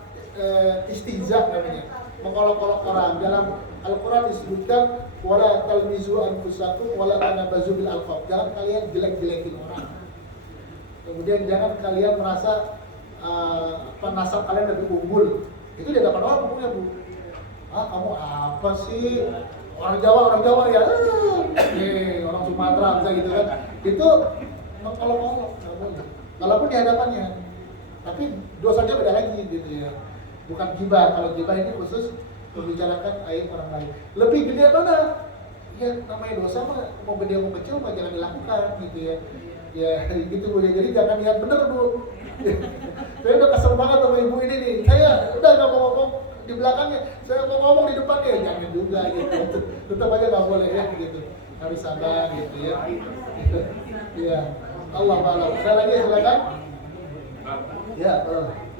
istihza namanya, mengolok-olok orang. Dalam Al-Quran disebutkan wala talmizu anfusakum wala tanabazu bil alqab. Jangan kalian jelek-jelekin orang. Kemudian jangan kalian merasa nasab kalian lebih unggul. Itu di hadapan orang ngomongnya, Bu. Kamu apa sih? Orang Jawa ya. Orang Sumatera misalnya gitu kan. Itu mengolok-olok. Walaupun di hadapannya. Tapi dosanya beda lagi gitu ya. Bukan gibah. Kalau gibah ini khusus membicarakan aib orang lain. Lebih gede mana? Ya namanya dosa mah mau gede mau kecil mah jangan dilakukan gitu ya. Ya gitu Bu. Jadi jangan niat bener Bu. Saya udah kesel banget sama ibu ini nih. Saya udah nggak mau ngomong di belakangnya. Saya mau ngomong di depannya. Jangan juga gitu. Tetap aja nggak boleh ya gitu. Harus sabar gitu ya. Ya. Allah malam. Ada lagi silakan. Ya.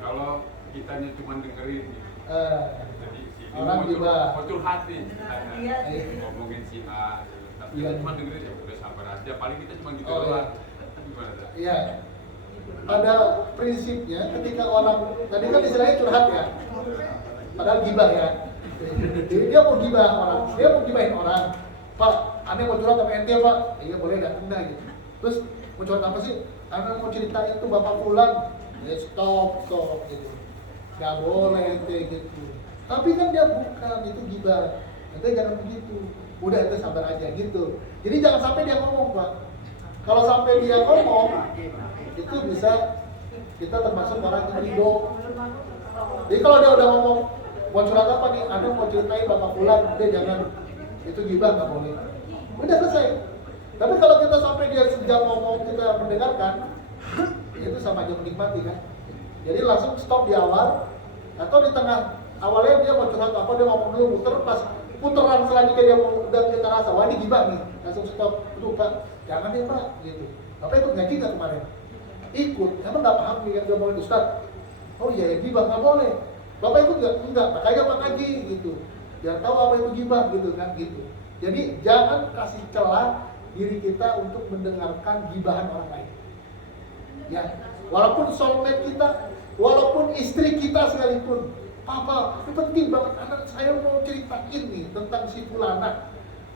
Kalau kitanya cuma dengerin jadi si Orang juga curhat nih Iya. ngomongin si A tapi Iya. kita cuma dengerin ya udah sabar aja paling kita cuma gitu Oh, doang. Gimana tuh? Iya. Pada prinsipnya ketika orang tadi kan istilahnya curhat ya. Padahal gibah ya. Jadi dia mau gibah orang, dia mau gibahin orang. Pak, aneh mau curhat sama ente Pak. Iya boleh datang dah gitu. Terus mau curhat apa sih? Aneh mau ceritain itu bapak pulang. Ya stop gitu. Gak boleh ente gitu. Tapi kan dia bukan, itu gibah. Ente jangan begitu. Udah ente sabar aja gitu. Jadi jangan sampai dia ngomong Pak. Kalau sampai dia ngomong, itu bisa kita termasuk orang yang ridho. Jadi kalau dia udah ngomong mau curhat apa nih, Anda mau ceritain bapak pulang, dia jangan, itu gibah nggak boleh. Udah selesai. Tapi kalau kita sampai dia sejam ngomong kita mendengarkan, itu sama aja menikmati kan. Jadi langsung stop di awal atau di tengah. Awalnya dia mau curhat apa, dia ngomong dulu muter, pas puteran selanjutnya dia mau udah kita rasa wah ini gibah nih, langsung stop. Aduh Pak, jangan deh Pak gitu. Bapak ikut ngaji nggak kemarin? Ikut, emang nggak paham nih yang dia mau Ustaz? Oh iya, gibah nggak boleh. Bapak ikut nggak? Enggak, makanya Pak ngaji gitu. Biar tahu apa itu gibah gitu kan gitu. Jadi jangan kasih celah diri kita untuk mendengarkan gibahan orang lain. Ya, walaupun soulmate kita, walaupun istri kita sekalipun, Papa, ini penting banget anak saya mau ceritain nih tentang si fulana.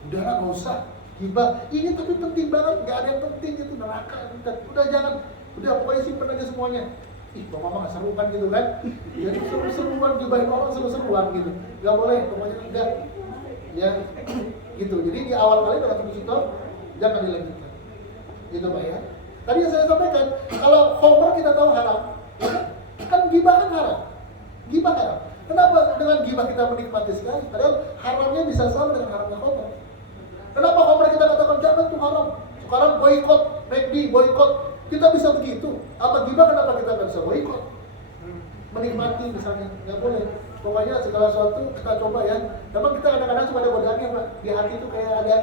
Udahlah nggak usah gibah. Ini tapi penting banget, nggak ada yang penting itu neraka. Udah jangan. Udah pokoknya simpen aja semuanya. Ih, bapak mah gak seru kan gitu kan. Ya seru-seruan, gibahin orang seru-seruan gitu. Gak boleh, pokoknya enggak. Ya, gitu. Jadi di awal kali dalam situ jangan dilanjutkan. Gitu Pak ya. Tadi yang saya sampaikan, kalau khomer kita tahu haram. Kan gibah kan haram. Gibah haram. Kenapa dengan gibah kita menikmati sekali? Padahal haramnya bisa sama dengan haramnya khomer. Kenapa khomer kita katakan jangan tuh haram? Sekarang boikot, McD, boikot. Kita bisa begitu. Apa gibah kenapa kita nggak bisa boikot? Menikmati misalnya, nggak boleh. Pokoknya segala sesuatu kita coba ya. Memang kita kadang-kadang cuma ada godaannya Pak. Di hati itu kayak ada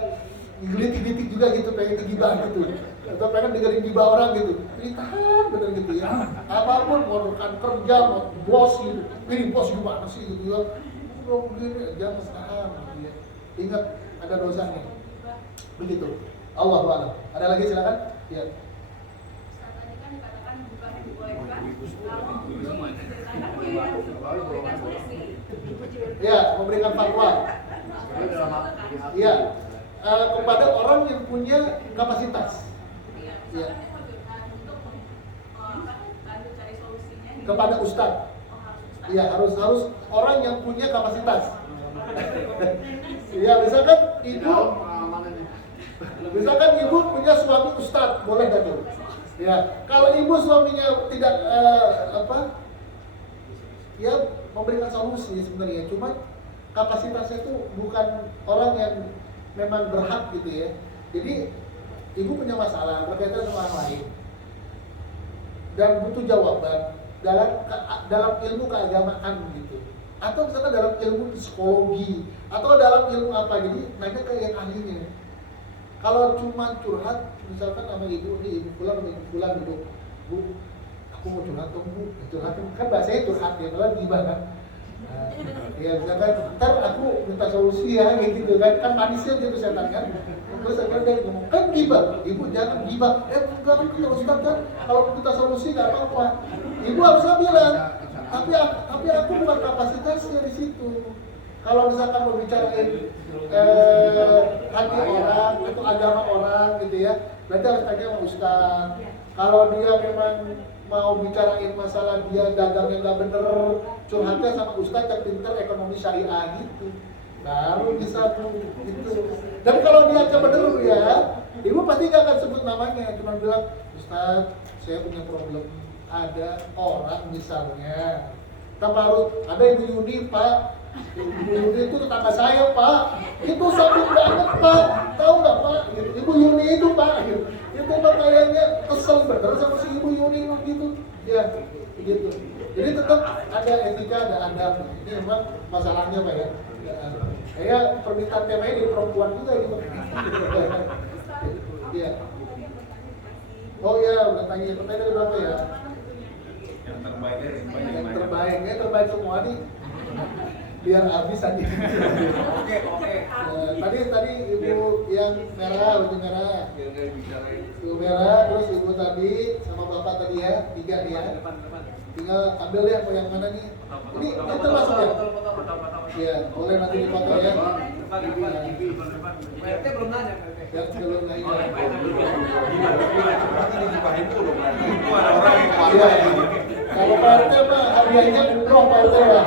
gelitik-gelitik juga gitu, pengen digibah gitu. Atau pengen dengerin gibah orang gitu. Ditahan bener gitu ya. Apapun, mau rekan kerja, mau bos gitu. Ini bos gimana sih gitu ya. Oh begini, jangan tahan gitu ya. Ingat, ada dosanya. Begitu. Allahu a'lam. Ada lagi silakan? Ya. Tadi kan dikatakan bukan dibolehkan kalau memberikan solusi. Ya, memberikan fatwa. Iya. Kepada orang yang punya kapasitas. Iya, misalkan untuk lanjut cari solusinya. Kepada ustadz. Iya, harus orang yang punya kapasitas. Iya, misalkan ibu punya suami ustadz, boleh gak tuh? Ya, kalau ibu suaminya tidak ya memberikan solusi sebenarnya, cuma kapasitasnya itu bukan orang yang memang berhak gitu ya. Jadi ibu punya masalah berkaitan sama orang lain dan butuh jawaban. dalam ilmu keagamaan gitu, atau misalkan dalam ilmu psikologi, atau dalam ilmu apa, jadi nanya ke yang ahlinya. Kalau cuma curhat, misalkan sama ibu pulang duduk, bu, aku mau curhat dong bu, curhat kan bahasanya curhat ya, malah gibah kan. Ya misalkan ntar aku minta solusi ya gitu kan manisnya gitu setan kan. Terus akhirnya dia ngomong kan gibah, ibu jangan gibah. Enggak kan kalau Ustaz kan kalau minta solusi nggak apa-apa. Ibu harusnya bilang, tapi aku bukan kapasitasnya di situ. Kalau misalkan mau bicarain hati orang atau agama orang gitu ya, berarti harus tanya sama Ustaz. Kalau dia memang mau bicarain masalah dia dagangnya nggak bener, curhatnya sama Ustaz yang pinter ekonomi syariah gitu, baru bisa tuh gitu. Dan kalau dia bener ya, ibu pasti nggak akan sebut namanya, cuma bilang Ustaz saya punya problem, ada orang misalnya Tabarut, ada Ibu Yuni Pak, Ibu Yuni itu tetangga saya Pak, itu sakit banget Pak, tahu nggak Pak? Ibu Yuni itu Pak, itu Pak kayaknya kesel bener sama si Ibu Yuni gitu, ya gitu. Jadi tetap ada etika, ada adab. Ini memang masalahnya Pak ya. Saya permintaan temanya di perempuan juga gitu. Iya. Oh ya, udah tanya pertanyaan berapa ya? Yang terbaik Yang terbaik semua nih. Biar habis aja. Oke. Tadi ibu yang merah, baju merah. Ibu merah, terus ibu tadi sama bapak tadi ya, 3 nih ya. Tinggal ambil deh mau yang mana nih. Ini termasuk ya? Iya, boleh nanti dipoto ya. PRT belum nanya. Ya, belum nanya. Itu ada orang yang Iya. Kalau PRT mah hadiahnya umroh PRT ya.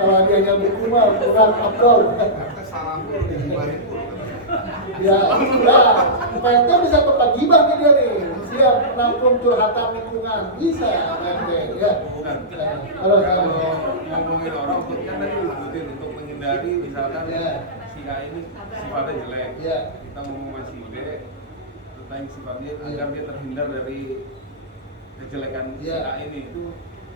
Kalau hadiahnya buku mah kurang afdol. Ya, udah. PRT bisa tempat gibah nih dia nih. Siap menampung curhatan lingkungan. Bisa PRT ya. Halo. ngomongin orang kan tadi disebutin untuk menghindari misalkan si A ini sifatnya jelek, kita ngomong sama si B tentang sifatnya agar dia terhindar dari kejelekan si A ini itu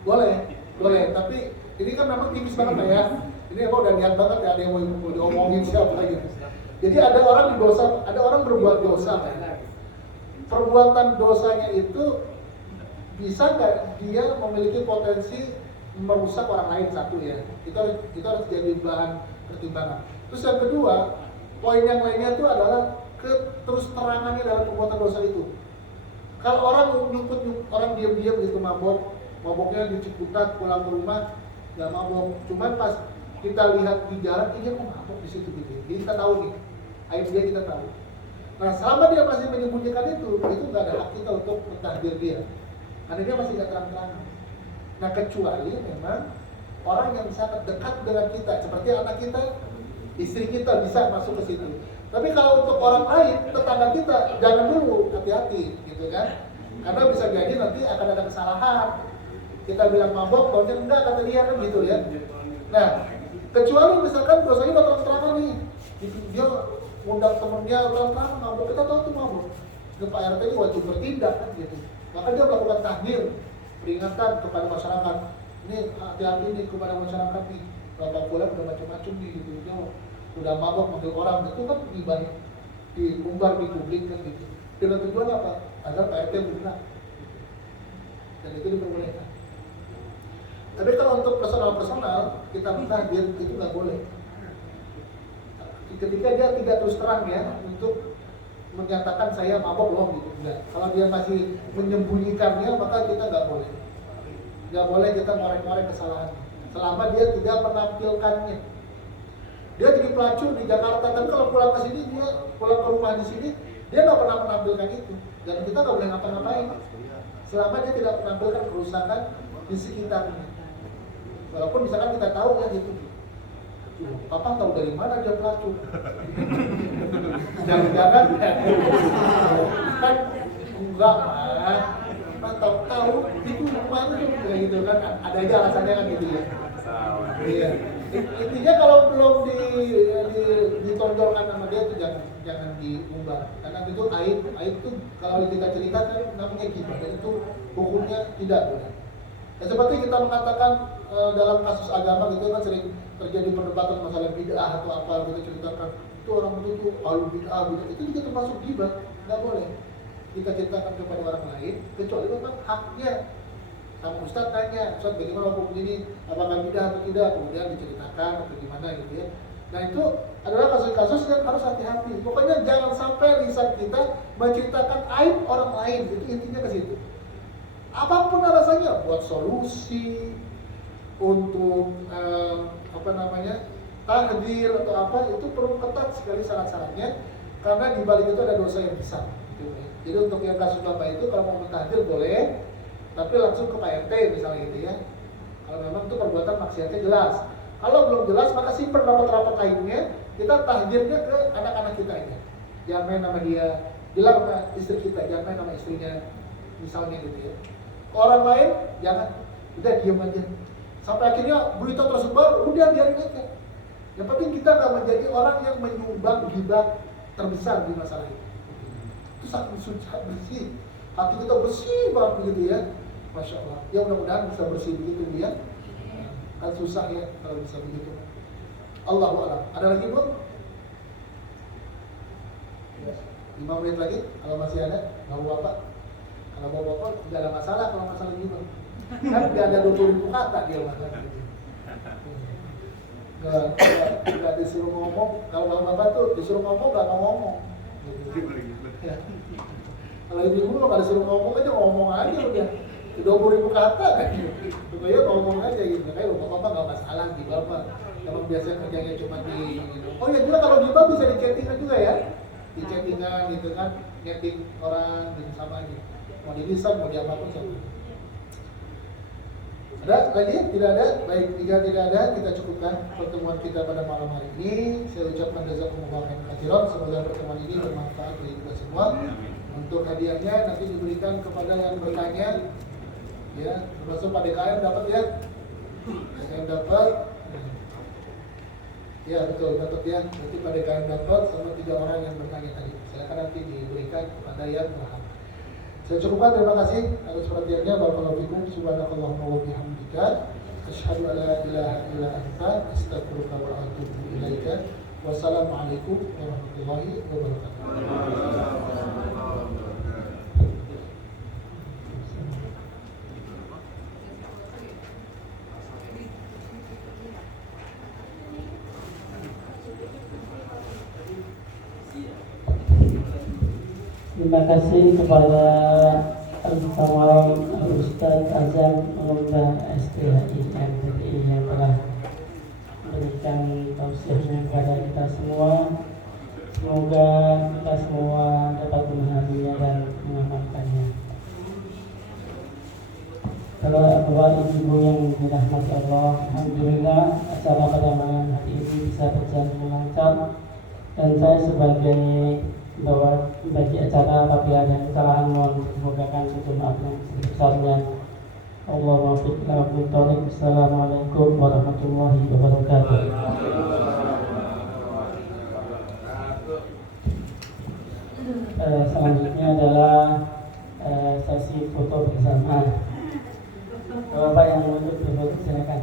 boleh, tapi ini kan memang tipis banget Pak ya. Ini emang udah niat banget ya, ada yang mau diomongin siapa gitu. Jadi ada orang berbuat dosa Pak. Perbuatan dosanya itu bisa nggak dia memiliki potensi merusak orang lain, satu ya. Itu harus jadi bahan pertimbangan. Terus yang kedua, poin yang lainnya itu adalah terus terangannya dalam perbuatan dosa itu. Kalau orang orang diam-diam gitu maboknya di Ciputat, pulang ke rumah nggak mabok, cuman pas kita lihat di jalan, dia kok mabok di situ gitu. Jadi kita tahu nih, aib dia kita tahu. Nah selama dia masih menyembunyikan itu nggak ada hak kita untuk mentahdir dia, karena dia masih nggak terang-terangan. Nah kecuali memang orang yang sangat dekat dengan kita, seperti anak kita, istri kita bisa masuk ke situ. Tapi kalau untuk orang lain, tetangga kita, jangan dulu, hati-hati gitu kan. Karena bisa jadi nanti akan ada kesalahan. Kita bilang mabok, baunya enggak, kata dia kan gitu ya. Nah, kecuali misalkan dosanya udah terang-terangan nih, dia undang temennya terang-terangan mabok, kita tahu tuh mabok. Ke Pak RT ini wajib bertindak kan gitu. Maka dia melakukan tahdir, peringatan kepada masyarakat. Ini hati-hati nih kepada masyarakat nih. Bapak bulan udah macam-macam nih gitu. Dia udah mabok manggil orang, itu kan diumbar di publik kan gitu. Dengan tujuan apa? Agar Pak RT bergerak. Dan itu diperbolehkan. Tapi kalau untuk personal kita mentahdir itu nggak boleh. Ketika dia tidak terus terang ya untuk menyatakan saya mabok loh gitu, enggak. Kalau dia masih menyembunyikannya maka kita nggak boleh. Nggak boleh kita ngorek-ngorek kesalahan. Selama dia tidak menampilkannya. Dia jadi pelacur di Jakarta, tapi kalau pulang ke sini dia pulang ke rumah di sini dia nggak pernah menampilkan itu. Dan kita nggak boleh ngapa-ngapain. Selama dia tidak menampilkan kerusakan di sekitarnya. Walaupun misalkan kita tahu ya gitu. Papa tahu dari mana dia pelacur? Jangan-jangan kan enggak Pak tahu itu rumahnya kayak gitu kan, ada aja alasannya kan gitu ya. Iya. Intinya kalau belum ditonjolkan sama dia itu jangan diubah, karena itu aib itu kalau kita ceritakan namanya gibah dan itu hukumnya tidak boleh. Ya, seperti kita mengatakan dalam kasus agama gitu kan sering terjadi perdebatan masalah bid'ah atau apa gitu, ceritakan itu orang itu ahlu bid'ah, itu juga termasuk ghibah, nggak boleh kita ceritakan kepada orang lain kecuali memang haknya. Sama Ustadz tanya, Ustadz bagaimana hukum ini, apakah bid'ah atau tidak, kemudian diceritakan atau gimana gitu ya. Nah itu adalah kasus-kasus yang harus hati-hati. Pokoknya jangan sampai lisan kita menceritakan aib orang lain, itu intinya ke situ. Apapun alasannya, buat solusi untuk takdir atau apa, itu perlu ketat sekali syarat-syaratnya, karena di balik itu ada dosa yang besar. Gitu. Jadi untuk yang kasus bapak itu kalau mau mentahdir boleh, tapi langsung ke Pak RT misalnya gitu ya. Kalau memang itu perbuatan maksiatnya jelas. Kalau belum jelas maka simpen rapat-rapat lainnya, kita tahdirnya ke anak-anak kita ini. Jangan main nama dia, bilang sama istri kita, jangan main nama istrinya, misalnya gitu ya. Orang lain jangan, udah diam aja. Sampai akhirnya berita tersebar, udah biarin aja. Yang penting kita nggak menjadi orang yang menyumbang ghibah terbesar di masalah itu. Itu sangat bersih, hati kita bersih banget begitu ya. Masya Allah. Ya mudah-mudahan bisa bersih begitu dia. Kan susah ya kalau bisa begitu. Allahu a'lam. Ada lagi Bu? 5 menit lagi kalau masih ada. Mau apa? Kalau mau bapak tidak ada masalah kalau masalah gimana. Kan tidak ada 20.000 kata dia masalah. Nggak disuruh ngomong. Kalau bapak tuh disuruh ngomong nggak mau ngomong. Ya. Kalau ibu nggak disuruh ngomong aja ngomong aja udah. 20.000 kata kan gitu. Supaya ngomong aja gitu. Kayak bapak nggak masalah di bapak. Kalau biasanya kerjanya cuma di gitu. Oh ya juga kalau di bapak bisa di chattingan juga ya. Di chattingan gitu kan, chatting orang gitu sama aja. Mau di lisan mau di apapun sama. Ada lagi? Tidak ada? Baik, jika tidak ada kita cukupkan pertemuan kita pada malam hari ini. Saya ucapkan jazakumullah khairan. Semoga pertemuan ini bermanfaat bagi kita semua. Untuk hadiahnya nanti diberikan kepada yang bertanya. Ya, termasuk Pak DKM dapat ya. DKM dapat. Ya betul, dapat ya. Nanti Pak DKM dapat sama 3 orang yang bertanya tadi. Silakan nanti diberikan kepada yang berhak. Saya cukupkan, terima kasih atas perhatiannya. Barakallahu fikum. Subhanakallahumma wa bihamdika asyhadu an la ilaha illa anta astaghfiruka wa atubu ilaika. Wassalamualaikum warahmatullahi wabarakatuh. Terima kasih kepada Al-Fawal Ustaz Azam Lomba STHI yang telah memberikan tausiahnya kepada kita semua. Semoga kita semua dapat memahaminya dan mengamalkannya. Kalau Bapak Ibu yang dirahmati Allah, alhamdulillah acara pada malam hari ini bisa berjalan dengan lancar, dan saya sebagai bahwa bagi acara apabila ada kesalahan mohon dibukakan untuk maaf yang sebesarnya. Allahumma fiq wa bi'tariq. Assalamualaikum warahmatullahi wabarakatuh. Selanjutnya adalah sesi foto bersama. Bapak yang untuk berfoto silakan.